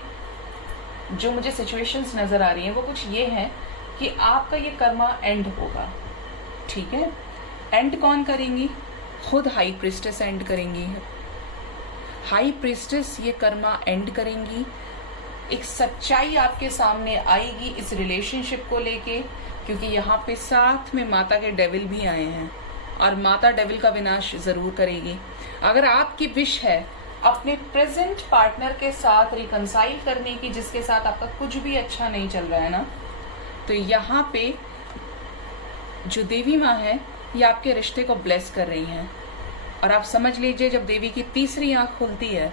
जो मुझे सिचुएशंस नजर आ रही हैं वो कुछ ये हैं कि आपका ये कर्मा एंड होगा। ठीक है, एंड कौन करेंगी? खुद हाई प्रिस्टेस एंड करेंगी। हाई प्रिस्टेस ये कर्मा एंड करेंगी। एक सच्चाई आपके सामने आएगी इस रिलेशनशिप को लेके, क्योंकि यहाँ पे साथ में माता के डेविल भी आए हैं और माता डेविल का विनाश जरूर करेगी। अगर आपकी विश है अपने प्रेजेंट पार्टनर के साथ रिकंसाइल करने की, जिसके साथ आपका कुछ भी अच्छा नहीं चल रहा है ना, तो यहाँ पे जो देवी माँ है ये आपके रिश्ते को ब्लेस कर रही हैं। और आप समझ लीजिए, जब देवी की तीसरी आंख खुलती है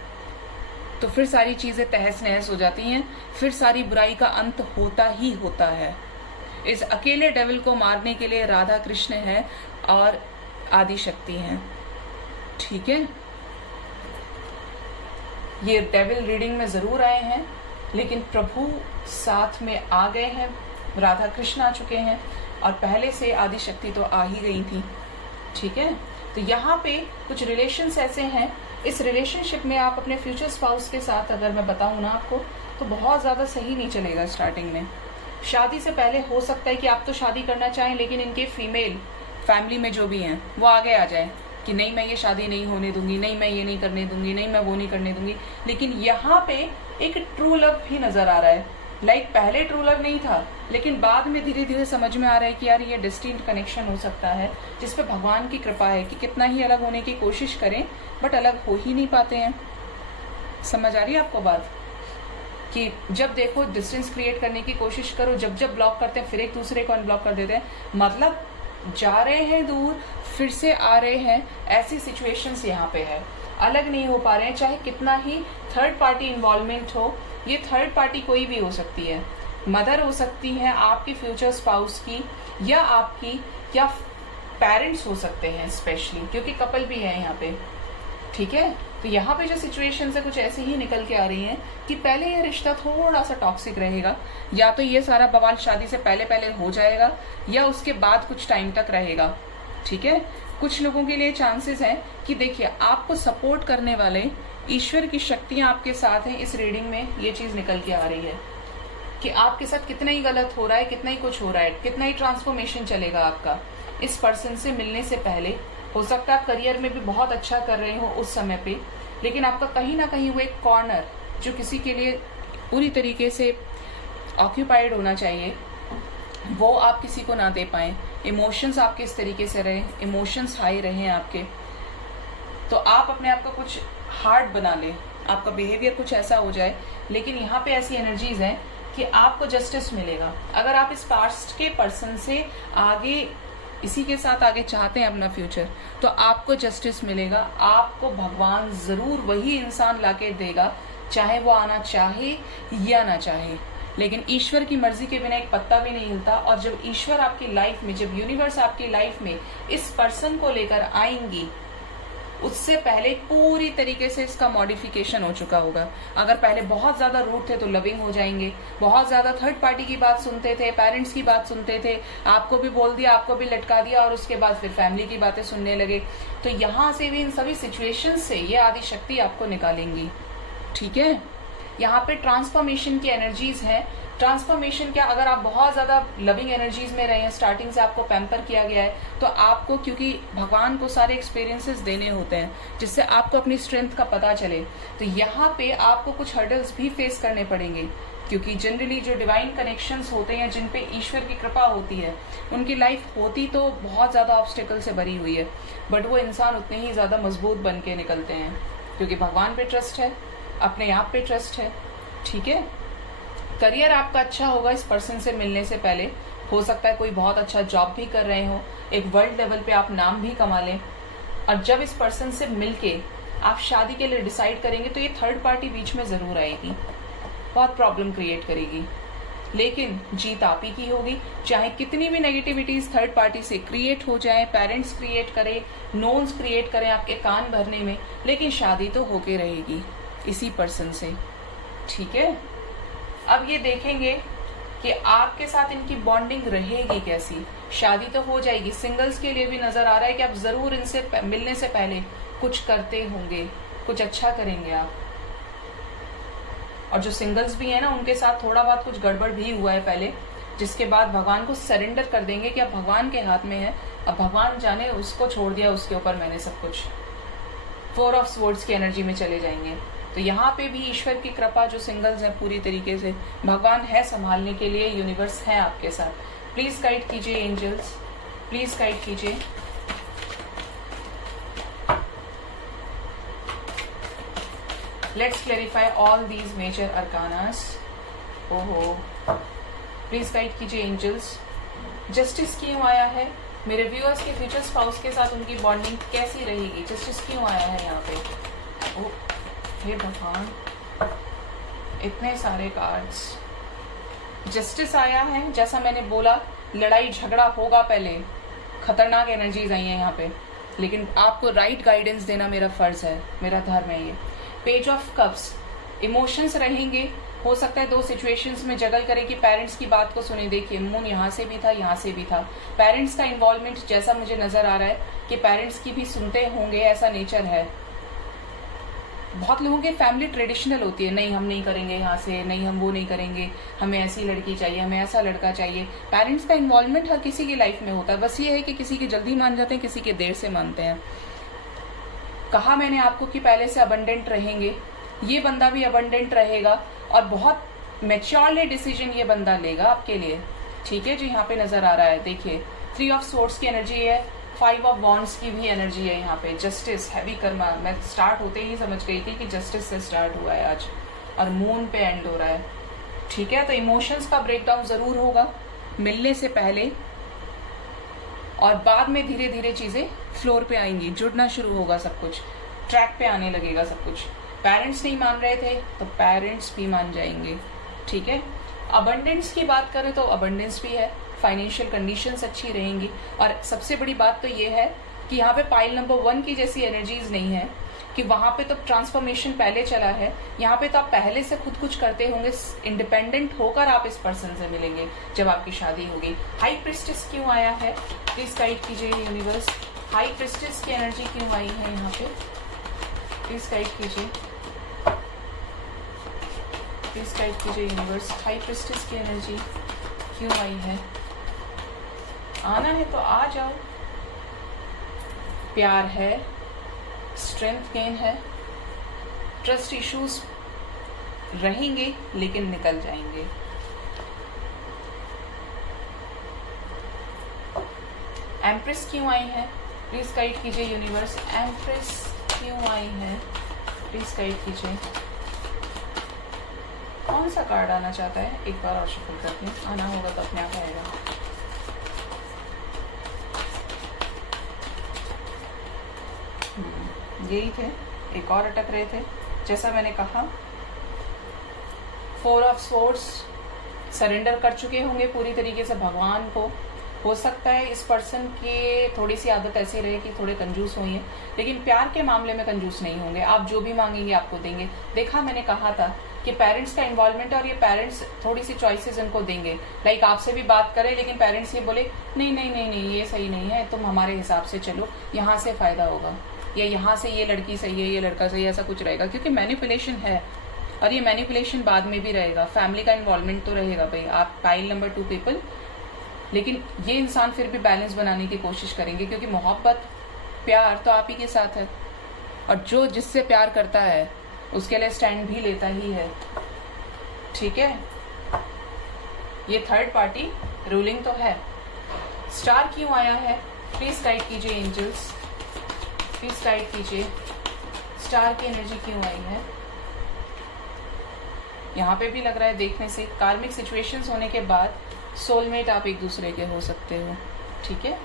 तो फिर सारी चीजें तहस नहस हो जाती हैं, फिर सारी बुराई का अंत होता ही होता है। इस अकेले डेविल को मारने के लिए राधा कृष्ण है और आदि शक्ति है। ठीक है, ये डेविल रीडिंग में जरूर आए हैं लेकिन प्रभु साथ में आ गए हैं, राधा कृष्ण आ चुके हैं और पहले से आदि शक्ति तो आ ही गई थी। ठीक है, तो यहाँ पे कुछ रिलेशंस ऐसे हैं, इस रिलेशनशिप में आप अपने फ्यूचर स्पाउस के साथ, अगर मैं बताऊं ना आपको, तो बहुत ज्यादा सही नहीं चलेगा स्टार्टिंग में। शादी से पहले हो सकता है कि आप तो शादी करना चाहें लेकिन इनके फीमेल फैमिली में जो भी हैं वो आगे आ जाए कि नहीं मैं ये शादी नहीं होने दूंगी, नहीं मैं ये नहीं करने दूंगी, नहीं मैं वो नहीं करने दूंगी। लेकिन यहाँ पे एक ट्रू लव भी नजर आ रहा है। लाइक पहले ट्रू लव नहीं था लेकिन बाद में धीरे धीरे समझ में आ रहा है कि यार ये डेस्टिन्ड कनेक्शन हो सकता है, जिसपे भगवान की कृपा है कि कितना ही अलग होने की कोशिश करें बट अलग हो ही नहीं पाते हैं। समझ आ रही है आपको बात? कि जब देखो डिस्टेंस क्रिएट करने की कोशिश करो, जब जब ब्लॉक करते हैं फिर एक दूसरे को अनब्लॉक कर देते हैं, मतलब जा रहे हैं दूर फिर से आ रहे हैं, ऐसी सिचुएशंस यहाँ पे है। अलग नहीं हो पा रहे हैं, चाहे कितना ही थर्ड पार्टी इन्वॉल्वमेंट हो। ये थर्ड पार्टी कोई भी हो सकती है, मदर हो सकती है आपकी फ्यूचर स्पाउस की, या आपकी, या पेरेंट्स हो सकते हैं स्पेशली, क्योंकि कपल भी है यहाँ पे। ठीक है, तो यहाँ पे जो सिचुएशन है कुछ ऐसे ही निकल के आ रही हैं कि पहले ये रिश्ता थोड़ा सा टॉक्सिक रहेगा, या तो ये सारा बवाल शादी से पहले पहले हो जाएगा या उसके बाद कुछ टाइम तक रहेगा। ठीक है, कुछ लोगों के लिए चांसेस हैं कि देखिए आपको सपोर्ट करने वाले ईश्वर की शक्तियां आपके साथ हैं। इस रीडिंग में ये चीज निकल के आ रही है कि आपके साथ कितना ही गलत हो रहा है, कितना ही कुछ हो रहा है, कितना ही ट्रांसफॉर्मेशन चलेगा आपका इस पर्सन से मिलने से पहले। हो सकता है आप करियर में भी बहुत अच्छा कर रहे हो उस समय पे, लेकिन आपका कहीं ना कहीं वो एक कॉर्नर जो किसी के लिए पूरी तरीके से ऑक्यूपाइड होना चाहिए, वो आप किसी को ना दे पाए। इमोशंस आपके इस तरीके से रहे, इमोशंस हाई रहे आपके, तो आप अपने आप को कुछ हार्ड बना ले, आपका बिहेवियर कुछ ऐसा हो जाए। लेकिन यहाँ पे ऐसी एनर्जीज हैं कि आपको जस्टिस मिलेगा। अगर आप इस पास्ट के पर्सन से आगे, इसी के साथ आगे चाहते हैं अपना फ्यूचर, तो आपको जस्टिस मिलेगा। आपको भगवान जरूर वही इंसान लाके देगा, चाहे वो आना चाहे या ना चाहे। लेकिन ईश्वर की मर्जी के बिना एक पत्ता भी नहीं हिलता। और जब ईश्वर आपकी लाइफ में, जब यूनिवर्स आपकी लाइफ में इस पर्सन को लेकर आएंगी, उससे पहले पूरी तरीके से इसका मॉडिफिकेशन हो चुका होगा। अगर पहले बहुत ज्यादा रूड थे तो लविंग हो जाएंगे, बहुत ज्यादा थर्ड पार्टी की बात सुनते थे, पेरेंट्स की बात सुनते थे, आपको भी बोल दिया, आपको भी लटका दिया, और उसके बाद फिर फैमिली की बातें सुनने लगे। तो यहाँ से भी इन सभी सिचुएशन से ये आदि शक्ति आपको निकालेंगी। ठीक है, यहाँ पे ट्रांसफॉर्मेशन की एनर्जीज है। ट्रांसफॉर्मेशन क्या, अगर आप बहुत ज्यादा लविंग एनर्जीज में रहे हैं, स्टार्टिंग से आपको पैम्पर किया गया है, तो आपको, क्योंकि भगवान को सारे एक्सपीरियंसेस देने होते हैं जिससे आपको अपनी स्ट्रेंथ का पता चले, तो यहाँ पे आपको कुछ हर्डल्स भी फेस करने पड़ेंगे। क्योंकि जनरली जो डिवाइन कनेक्शंस होते हैं, जिन पे ईश्वर की कृपा होती है, उनकी लाइफ होती तो बहुत ज़्यादा ऑब्स्टिकल से भरी हुई है, बट वो इंसान उतने ही ज़्यादा मजबूत बन के निकलते हैं, क्योंकि भगवान पे ट्रस्ट है, अपने आप पे ट्रस्ट है। ठीक है, करियर आपका अच्छा होगा इस पर्सन से मिलने से पहले। हो सकता है कोई बहुत अच्छा जॉब भी कर रहे हो, एक वर्ल्ड लेवल पे आप नाम भी कमा लें, और जब इस पर्सन से मिलके आप शादी के लिए डिसाइड करेंगे तो ये थर्ड पार्टी बीच में जरूर आएगी, बहुत प्रॉब्लम क्रिएट करेगी, लेकिन जीत आप ही की होगी। चाहे कितनी भी नेगेटिविटीज थर्ड पार्टी से क्रिएट हो जाए, पेरेंट्स क्रिएट करें, नोन्स क्रिएट करें आपके कान भरने में, लेकिन शादी तो होके रहेगी इसी पर्सन से। ठीक है, अब ये देखेंगे कि आपके साथ इनकी बॉन्डिंग रहेगी कैसी। शादी तो हो जाएगी, सिंगल्स के लिए भी नजर आ रहा है कि आप जरूर इनसे मिलने से पहले कुछ करते होंगे, कुछ अच्छा करेंगे आप। और जो सिंगल्स भी है ना, उनके साथ थोड़ा बहुत कुछ गड़बड़ भी हुआ है पहले, जिसके बाद भगवान को सरेंडर कर देंगे कि अब भगवान के हाथ में है, अब भगवान जाने, उसको छोड़ दिया, उसके ऊपर मैंने सब कुछ। 4 ऑफ स्वॉर्ड्स की एनर्जी में चले जाएंगे। तो यहाँ पे भी ईश्वर की कृपा, जो सिंगल्स है पूरी तरीके से भगवान है संभालने के लिए, यूनिवर्स है आपके साथ। प्लीज गाइड कीजिए एंजल्स, प्लीज गाइड कीजिए। Let's clarify all these major arcanas. ओहो, प्लीज गाइड कीजिए एंजल्स। जस्टिस क्यों आया है? मेरे व्यूअर्स के फ्यूचर स्पाउस के साथ उनकी बॉन्डिंग कैसी रहेगी? जस्टिस क्यों आया है यहाँ पे? ओ हे भगवान, इतने सारे कार्ड्स। जस्टिस आया है, जैसा मैंने बोला लड़ाई झगड़ा होगा पहले, खतरनाक एनर्जीज आई हैं यहाँ पे, लेकिन आपको राइट गाइडेंस देना मेरा फर्ज है, मेरा धर्म है ये। पेज ऑफ कप्स, इमोशंस रहेंगे। हो सकता है 2 सिचुएशंस में जगल करें कि पेरेंट्स की बात को सुने। देखिए मून यहाँ से भी था, यहाँ से भी था। पेरेंट्स का इन्वॉल्वमेंट जैसा मुझे नजर आ रहा है कि पेरेंट्स की भी सुनते होंगे, ऐसा नेचर है। बहुत लोगों की फैमिली ट्रेडिशनल होती है, नहीं हम नहीं करेंगे यहाँ से, नहीं हम वो नहीं करेंगे, हमें ऐसी लड़की चाहिए, हमें ऐसा लड़का चाहिए। पेरेंट्स का इन्वॉल्वमेंट हर किसी की लाइफ में होता है, बस ये है कि किसी के जल्दी मान जाते हैं, किसी के देर से मानते हैं। कहा मैंने आपको कि पहले से अबंडेंट रहेंगे, ये बंदा भी अबंडेंट रहेगा और बहुत मैच्योरली डिसीजन ये बंदा लेगा आपके लिए। ठीक है जी, यहाँ पे नजर आ रहा है, देखिए 3 ऑफ स्वॉर्ड्स की एनर्जी है, 5 ऑफ वॉन्ड्स की भी एनर्जी है यहाँ पे। जस्टिस, हैवी कर्मा, मैं स्टार्ट होते ही समझ गई थी कि जस्टिस से स्टार्ट हुआ है आज, और मून पे एंड हो रहा है। ठीक है, तो इमोशंस का ब्रेकडाउन जरूर होगा मिलने से पहले, और बाद में धीरे धीरे चीजें फ्लोर पे आएंगी, जुड़ना शुरू होगा सब कुछ, ट्रैक पे आने लगेगा सब कुछ। पेरेंट्स नहीं मान रहे थे तो पेरेंट्स भी मान जाएंगे। ठीक है, अबंडेंस की बात करें तो अबंडेंस भी है, फाइनेंशियल कंडीशंस अच्छी रहेंगी, और सबसे बड़ी बात तो ये है कि यहाँ पे पाइल नंबर 1 की जैसी एनर्जीज नहीं है कि वहां पे तो ट्रांसफॉर्मेशन पहले चला है, यहाँ पे तो आप पहले से खुद कुछ करते होंगे, इंडिपेंडेंट होकर आप इस पर्सन से मिलेंगे जब आपकी शादी होगी। हाई प्रिस्टेस क्यों आया है? प्लीज गाइड कीजिए यूनिवर्स, हाई प्रिस्टेस की एनर्जी क्यों आई है यहाँ पे? प्लीज गाइड कीजिए, प्लीज गाइड कीजिए यूनिवर्स, हाई प्रिस्टेस की एनर्जी क्यों आई है? आना है तो आ जाओ। प्यार है, स्ट्रेंथ गेन है, ट्रस्ट इश्यूज रहेंगे लेकिन निकल जाएंगे। एम्प्रेस क्यों आई है? प्लीज गाइड कीजिए यूनिवर्स, एम्प्रेस क्यों आई है? प्लीज गाइड कीजिए। कौन सा कार्ड आना चाहता है? एक बार और शफल करते हैं, आना होगा तो अपने आप आएगा। यही थे, एक और अटक रहे थे। जैसा मैंने कहा 4 ऑफ स्वॉर्ड्स सरेंडर कर चुके होंगे पूरी तरीके से भगवान को। हो सकता है इस पर्सन की थोड़ी सी आदत ऐसी रहे कि थोड़े कंजूस हुई है, लेकिन प्यार के मामले में कंजूस नहीं होंगे। आप जो भी मांगेंगे आपको देंगे। देखा, मैंने कहा था कि पेरेंट्स का इन्वॉल्वमेंट, और ये पेरेंट्स थोड़ी सी चॉइसेस इनको देंगे। लाइक आपसे भी बात करें लेकिन पेरेंट्स ये बोले नहीं नहीं नहीं नहीं ये सही नहीं है, तुम हमारे हिसाब से चलो, यहाँ से फायदा होगा, या यहाँ से ये लड़की सही है, ये लड़का सही है, ऐसा कुछ रहेगा। क्योंकि मैनिपुलेशन है, और ये मैनिपुलेशन बाद में भी रहेगा। फैमिली का इन्वॉल्वमेंट तो रहेगा भाई। आप पाइल नंबर 2 पीपल, लेकिन ये इंसान फिर भी बैलेंस बनाने की कोशिश करेंगे, क्योंकि मोहब्बत प्यार तो आप ही के साथ है, और जो जिससे प्यार करता है उसके लिए स्टैंड भी लेता ही है। ठीक है, ये थर्ड पार्टी रूलिंग तो है। स्टार क्यों आया है, प्लीज गाइड कीजिए एंजल्स, प्लीज गाइड कीजिए। स्टार की एनर्जी क्यों आई है? यहाँ पे भी लग रहा है देखने से कार्मिक सिचुएशंस होने के बाद सोलमेट आप एक दूसरे के हो सकते हो। ठीक है,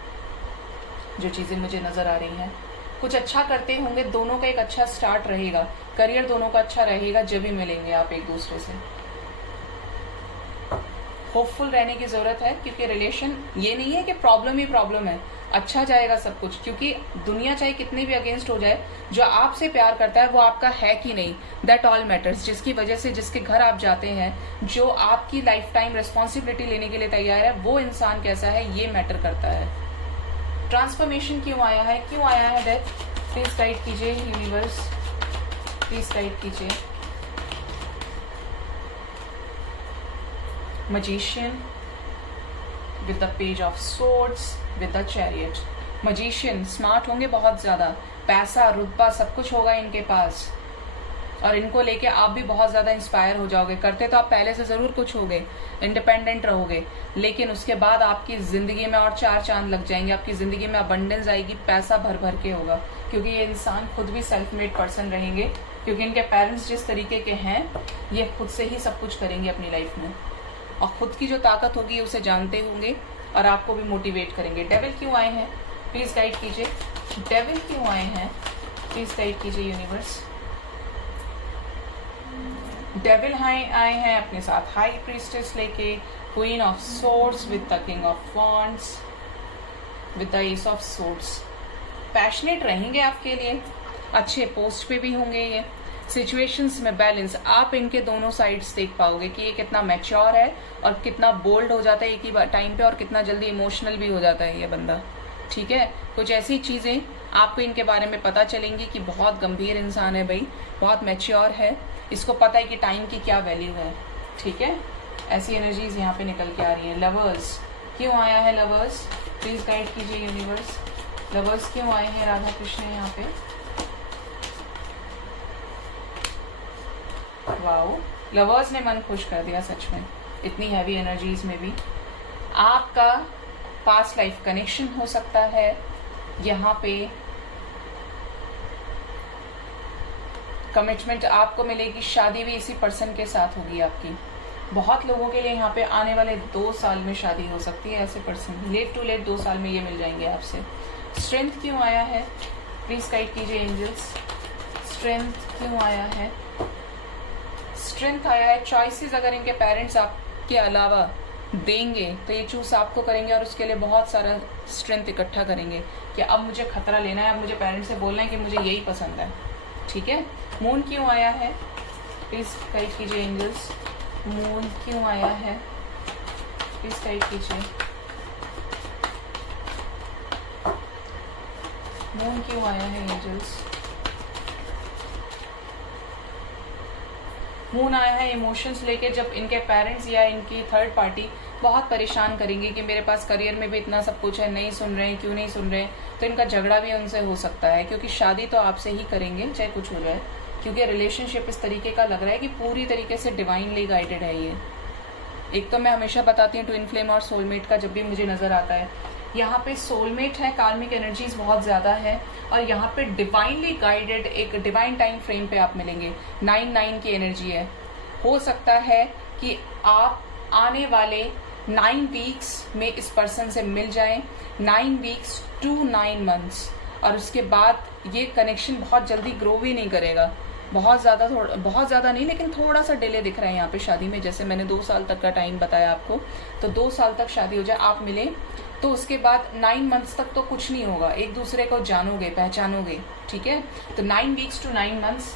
जो चीजें मुझे नजर आ रही हैं, कुछ अच्छा करते होंगे, दोनों का एक अच्छा स्टार्ट रहेगा, करियर दोनों का अच्छा रहेगा जब भी मिलेंगे आप एक दूसरे से। होपफुल रहने की जरूरत है, क्योंकि रिलेशन ये नहीं है कि प्रॉब्लम ही प्रॉब्लम है, अच्छा जाएगा सब कुछ, क्योंकि दुनिया चाहे कितनी भी अगेंस्ट हो जाए, जो आपसे प्यार करता है वो आपका है कि नहीं, दैट ऑल मैटर्स। जिसकी वजह से जिसके घर आप जाते हैं, जो आपकी लाइफ टाइम रिस्पॉन्सिबिलिटी लेने के लिए तैयार है, वो इंसान कैसा है ये मैटर करता है। ट्रांसफॉर्मेशन क्यों आया है, क्यों आया है डेथ, प्लीज गाइड कीजिए यूनिवर्स, प्लीज गाइड कीजिए। Magician with the page of swords with the chariot। Magician smart होंगे बहुत ज्यादा, पैसा रुतबा सब कुछ होगा इनके पास, और इनको लेके आप भी बहुत ज्यादा इंस्पायर हो जाओगे। करते तो आप पहले से जरूर कुछ होगे, इंडिपेंडेंट रहोगे, लेकिन उसके बाद आपकी जिंदगी में और चार चांद लग जाएंगे, आपकी जिंदगी में अबंडेंस आएगी, पैसा भर भर के होगा, क्योंकि ये इंसान खुद भी सेल्फ मेड पर्सन रहेंगे, क्योंकि इनके पेरेंट्स जिस तरीके के हैं ये खुद से ही सब कुछ करेंगे अपनी लाइफ में, और खुद की जो ताकत होगी उसे जानते होंगे और आपको भी मोटिवेट करेंगे। डेविल क्यों आए हैं, प्लीज गाइड कीजिए। डेविल क्यों आए हैं, प्लीज गाइड कीजिए यूनिवर्स। डेविल आए हैं अपने साथ हाई प्रीस्टेस लेके, queen of swords with the king of wands with the S of swords. Passionate रहेंगे आपके लिए, अच्छे पोस्ट पे भी होंगे ये। सिचुएशंस में बैलेंस आप इनके दोनों साइड्स देख पाओगे कि ये कितना मैच्योर है और कितना बोल्ड हो जाता है एक ही टाइम पे, और कितना जल्दी इमोशनल भी हो जाता है ये बंदा। ठीक है, कुछ ऐसी चीजें आपको इनके बारे में पता चलेंगी कि बहुत गंभीर इंसान है भाई, बहुत मैच्योर है, इसको पता है कि टाइम की क्या वैल्यू है। ठीक है, ऐसी एनर्जीज यहाँ पे निकल के आ रही है। लवर्स क्यों आया है, लवर्स प्लीज गाइड कीजिए यूनिवर्स। लवर्स क्यों आए हैं राधा कृष्ण यहाँ पे? वाओ, लवर्स ने मन खुश कर दिया सच में, इतनी हैवी एनर्जीज में भी। आपका पास्ट लाइफ कनेक्शन हो सकता है यहाँ पे, कमिटमेंट आपको मिलेगी, शादी भी इसी पर्सन के साथ होगी आपकी। बहुत लोगों के लिए यहाँ पे आने वाले 2 साल में शादी हो सकती है, ऐसे पर्सन लेट टू लेट 2 साल में ये मिल जाएंगे आपसे। स्ट्रेंथ क्यों आया है, प्लीज गाइड कीजिए एंजल्स। स्ट्रेंथ क्यों आया है? स्ट्रेंथ आया है, चॉइसेस अगर इनके पेरेंट्स आपके अलावा देंगे तो ये चूज आपको करेंगे, और उसके लिए बहुत सारा स्ट्रेंथ इकट्ठा करेंगे कि अब मुझे खतरा लेना है, अब मुझे पेरेंट्स से बोलना है कि मुझे यही पसंद है। ठीक है, मून क्यों आया है, प्लीज गाइड कीजिए एंजल्स। मून क्यों आया है, प्लीज गाइड कीजिए। मून क्यों आया है एंजल्स? मून आया है इमोशंस लेके, जब इनके पेरेंट्स या इनकी थर्ड पार्टी बहुत परेशान करेंगे कि मेरे पास करियर में भी इतना सब कुछ है, नहीं सुन रहे हैं, क्यों नहीं सुन रहे हैं, तो इनका झगड़ा भी उनसे हो सकता है, क्योंकि शादी तो आपसे ही करेंगे चाहे कुछ हो जाए, क्योंकि रिलेशनशिप इस तरीके का लग रहा है कि पूरी तरीके से डिवाइनली गाइडेड है ये। एक तो मैं हमेशा बताती हूँ ट्विन फ्लेम और सोलमेट का जब भी मुझे नजर आता है, यहाँ पे सोलमेट है, कार्मिक एनर्जीज बहुत ज्यादा है, और यहाँ पे डिवाइनली गाइडेड एक डिवाइन टाइम फ्रेम पे आप मिलेंगे। 9 की एनर्जी है। हो सकता है कि आप आने वाले 9 वीक्स में इस पर्सन से मिल जाएं, 9 वीक्स to 9 months, और उसके बाद ये कनेक्शन बहुत जल्दी ग्रो भी नहीं करेगा, बहुत ज्यादा नहीं, लेकिन थोड़ा सा डिले दिख रहा है यहाँ पे शादी में। जैसे मैंने 2 साल तक का टाइम बताया आपको, तो 2 साल तक शादी हो जाए, आप मिले तो उसके बाद 9 मंथ्स तक तो कुछ नहीं होगा, एक दूसरे को जानोगे, पहचानोगे। ठीक है, तो 9 वीक्स to 9 months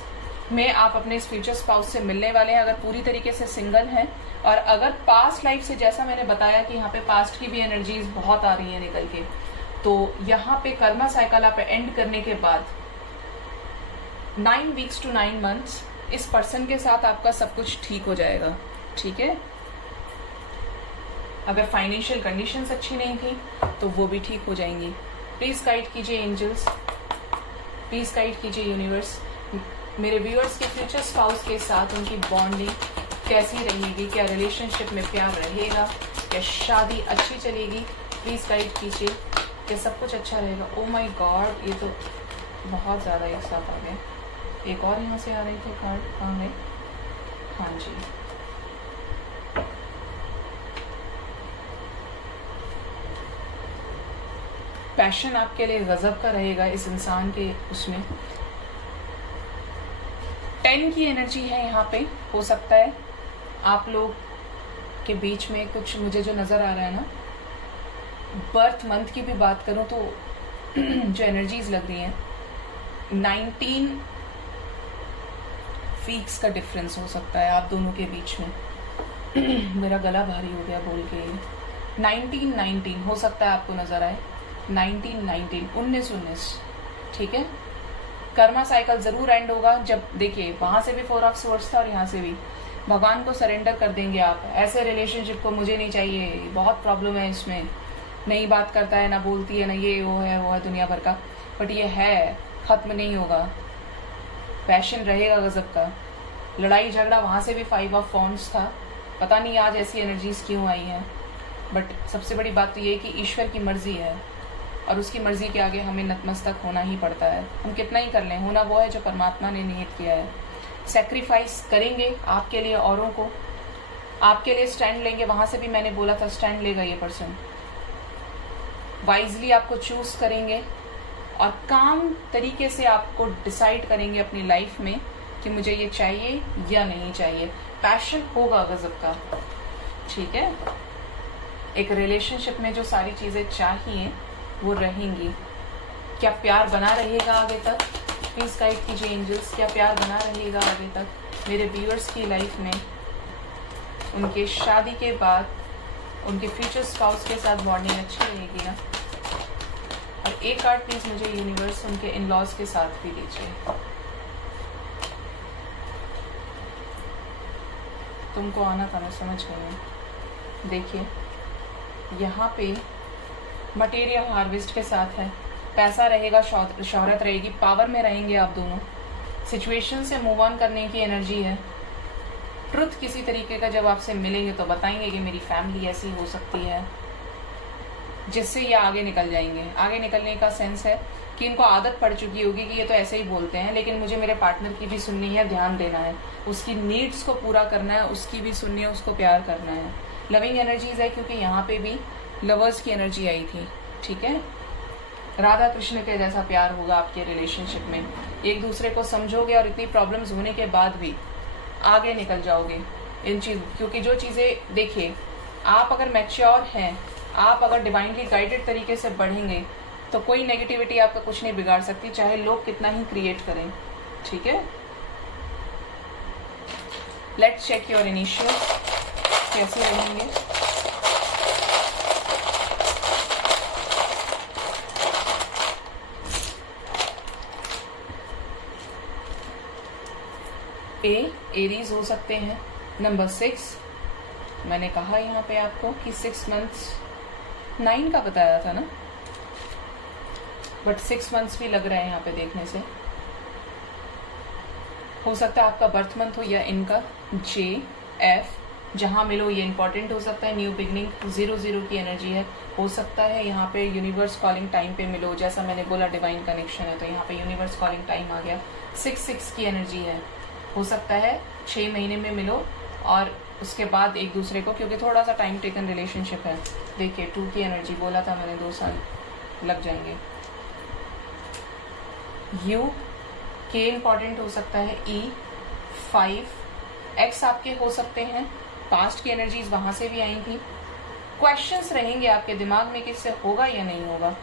में आप अपने इस फ्यूचर स्पाउस से मिलने वाले हैं, अगर पूरी तरीके से सिंगल हैं। और अगर पास्ट लाइफ से, जैसा मैंने बताया कि यहाँ पे पास्ट की भी एनर्जीज बहुत आ रही है निकल के, तो यहाँ पे कर्मा साइकिल आप एंड करने के बाद 9 वीक्स to 9 months इस पर्सन के साथ आपका सब कुछ ठीक हो जाएगा। ठीक है, अगर फाइनेंशियल कंडीशंस अच्छी नहीं थी तो वो भी ठीक हो जाएंगी। प्लीज गाइड कीजिए एंजल्स, प्लीज गाइड कीजिए यूनिवर्स, मेरे व्यूअर्स के फ्यूचर स्पाउस के साथ उनकी बॉन्डिंग कैसी रहेगी, क्या रिलेशनशिप में प्यार रहेगा, क्या शादी अच्छी चलेगी, प्लीज गाइड कीजिए, क्या सब कुछ अच्छा रहेगा। ओ माय गॉड, ये तो बहुत ज़्यादा एक साथ आ गए। एक और यहाँ से आ रही थी कार्ड, कहाँ गए? हाँ जी, पैशन आपके लिए गजब का रहेगा इस इंसान के उसमें। 10 की एनर्जी है यहाँ पे। हो सकता है आप लोग के बीच में कुछ, मुझे जो नज़र आ रहा है ना, बर्थ मंथ की भी बात करूँ तो जो एनर्जीज लग रही हैं 19 वीक्स का डिफरेंस हो सकता है आप दोनों के बीच में। मेरा गला भारी हो गया बोल के। 19 हो सकता है आपको नजर आए। 19 ठीक है। कर्मा साइकिल जरूर एंड होगा जब, देखिए वहां से भी 4 ऑफ स्वॉर्ड्स था और यहाँ से भी। भगवान को सरेंडर कर देंगे आप। ऐसे रिलेशनशिप को मुझे नहीं चाहिए, बहुत प्रॉब्लम है इसमें, नहीं बात करता है, ना बोलती है, ना ये वो है दुनिया भर का, बट ये है, खत्म नहीं होगा, पैशन रहेगा गजब का। लड़ाई झगड़ा वहां से भी 5 ऑफ वॉन्ड्स था। पता नहीं आज ऐसी एनर्जीज क्यों आई हैं, बट सबसे बड़ी बात तो ये कि ईश्वर की मर्जी है और उसकी मर्जी के आगे हमें नतमस्तक होना ही पड़ता है। हम कितना ही कर लें, होना वो है जो परमात्मा ने निहित किया है। सेक्रीफाइस करेंगे आपके लिए, औरों को आपके लिए स्टैंड लेंगे। वहां से भी मैंने बोला था स्टैंड लेगा ये पर्सन। वाइजली आपको चूज करेंगे और काम तरीके से आपको डिसाइड करेंगे अपनी लाइफ में कि मुझे ये चाहिए या नहीं चाहिए। पैशन होगा गजब का, ठीक है। एक रिलेशनशिप में जो सारी चीजें चाहिए वो रहेंगी। क्या प्यार बना रहेगा आगे तक? प्लीज गाइड कीजिए एंजल्स, क्या प्यार बना रहेगा आगे तक मेरे व्यूअर्स की लाइफ में? उनके शादी के बाद उनके फ्यूचर स्पाउस के साथ बॉन्डिंग अच्छी रहेगी ना? और एक कार्ड प्लीज मुझे यूनिवर्स उनके इन लॉज के साथ भी दीजिए। तुमको आना था, मैं समझ गई हूँ। देखिए यहाँ पे मटेरियल हार्वेस्ट के साथ है, पैसा रहेगा, शोहरत रहेगी, पावर में रहेंगे आप दोनों। सिचुएशन से मूव ऑन करने की एनर्जी है। ट्रुथ किसी तरीके का जब आपसे मिलेंगे तो बताएंगे कि मेरी फैमिली ऐसी हो सकती है, जिससे ये आगे निकल जाएंगे। आगे निकलने का सेंस है कि इनको आदत पड़ चुकी होगी कि ये तो ऐसे ही बोलते हैं, लेकिन मुझे मेरे पार्टनर की भी सुननी है, ध्यान देना है, उसकी नीड्स को पूरा करना है, उसकी भी सुननी है, उसको प्यार करना है। लविंग एनर्जीज है क्योंकि यहाँ पे भी लवर्स की एनर्जी आई थी, ठीक है। राधा कृष्ण के जैसा प्यार होगा आपके रिलेशनशिप में। एक दूसरे को समझोगे और इतनी प्रॉब्लम्स होने के बाद भी आगे निकल जाओगे इन चीज, क्योंकि जो चीजें, देखिए आप अगर मैच्योर हैं, आप अगर डिवाइनली गाइडेड तरीके से बढ़ेंगे तो कोई नेगेटिविटी आपका कुछ नहीं बिगाड़ सकती, चाहे लोग कितना ही क्रिएट करें, ठीक है। लेट्स चेक योर इनिशियल, कैसे रहेंगे। एरीज हो सकते हैं। नंबर 6, मैंने कहा यहाँ पे आपको कि 6 मंथ्स, 9 का बताया था ना, बट 6 मंथ्स भी लग रहे हैं यहाँ पे देखने से। हो सकता है आपका बर्थ मंथ हो या इनका। JF, जहां मिलो ये इंपॉर्टेंट हो सकता है। न्यू बिगनिंग 00 की एनर्जी है। हो सकता है यहाँ पे यूनिवर्स कॉलिंग टाइम पे मिलो, जैसा मैंने बोला डिवाइन कनेक्शन है तो यहाँ पे यूनिवर्स कॉलिंग टाइम आ गया। 6 की एनर्जी है। हो सकता है 6 महीने में मिलो और उसके बाद एक दूसरे को, क्योंकि थोड़ा सा टाइम टेकन रिलेशनशिप है। देखिए 2 की एनर्जी बोला था मैंने, 2 साल लग जाएंगे। UK इंपॉर्टेंट हो सकता है। E5, X आपके हो सकते हैं। पास्ट की एनर्जीज वहां से भी आई थी। क्वेश्चंस रहेंगे आपके दिमाग में कि इससे होगा या नहीं होगा।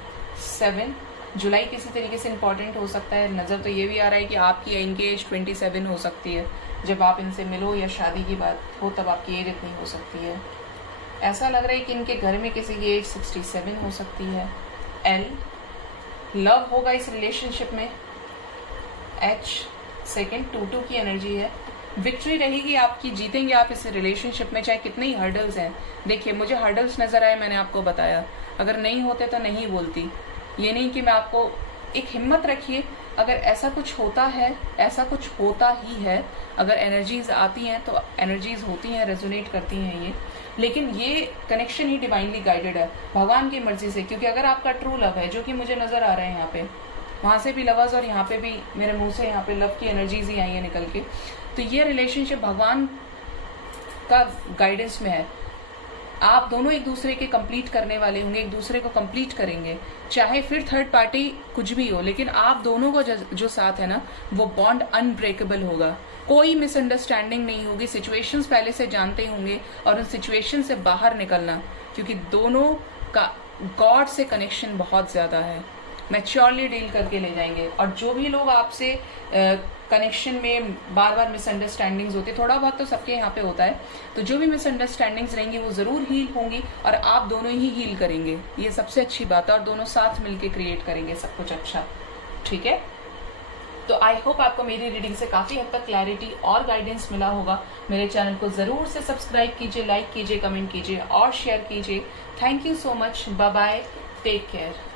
7 जुलाई किसी तरीके से इंपॉर्टेंट हो सकता है। नजर तो ये भी आ रहा है कि आपकी इनकी एज 27 हो सकती है। जब आप इनसे मिलो या शादी की बात हो तब आपकी एज इतनी हो सकती है। ऐसा लग रहा है कि इनके घर में किसी की एज 67 हो सकती है। L, लव होगा इस रिलेशनशिप में। H, सेकेंड 2 की एनर्जी है। विक्ट्री रहेगी आपकी, जीतेंगे आप इस रिलेशनशिप में, चाहे कितने ही हर्डल्स हैं। देखिए मुझे हर्डल्स नजर आए, मैंने आपको बताया। अगर नहीं होते तो नहीं बोलती। ये नहीं कि मैं आपको, एक हिम्मत रखिए। अगर ऐसा कुछ होता है, ऐसा कुछ होता ही है, अगर एनर्जीज आती हैं तो एनर्जीज होती हैं, रेजोनेट करती हैं ये, लेकिन ये कनेक्शन ही डिवाइनली गाइडेड है, भगवान की मर्जी से। क्योंकि अगर आपका ट्रू लव है, जो कि मुझे नजर आ रहा है यहाँ पे, वहां से भी लवर्स और यहाँ पे भी मेरे मुंह से यहाँ पे लव की एनर्जीज ही आई है निकल के, तो ये रिलेशनशिप भगवान का गाइडेंस में है। आप दोनों एक दूसरे के कंप्लीट करने वाले होंगे, एक दूसरे को कंप्लीट करेंगे, चाहे फिर थर्ड पार्टी कुछ भी हो, लेकिन आप दोनों को जो साथ है ना, वो बॉन्ड अनब्रेकेबल होगा, कोई मिसअंडरस्टैंडिंग नहीं होगी। सिचुएशंस पहले से जानते होंगे और उन सिचुएशन से बाहर निकलना, क्योंकि दोनों का गॉड से कनेक्शन बहुत ज्यादा है, मैच्योरली डील करके ले जाएंगे। और जो भी लोग आपसे कनेक्शन में बार बार मिसअंडरस्टैंडिंग्स होती है, थोड़ा बहुत तो सबके यहाँ पे होता है, तो जो भी मिसअंडरस्टैंडिंग्स रहेंगी वो जरूर हील होंगी और आप दोनों ही हील करेंगे, ये सबसे अच्छी बात है। और दोनों साथ मिलके क्रिएट करेंगे सब कुछ अच्छा, ठीक है। तो आई होप आपको मेरी रीडिंग से काफी हद तक क्लैरिटी और गाइडेंस मिला होगा। मेरे चैनल को जरूर से सब्सक्राइब कीजिए, लाइक कीजिए, कमेंट कीजिए और शेयर कीजिए। Thank you so much, bye bye, take care.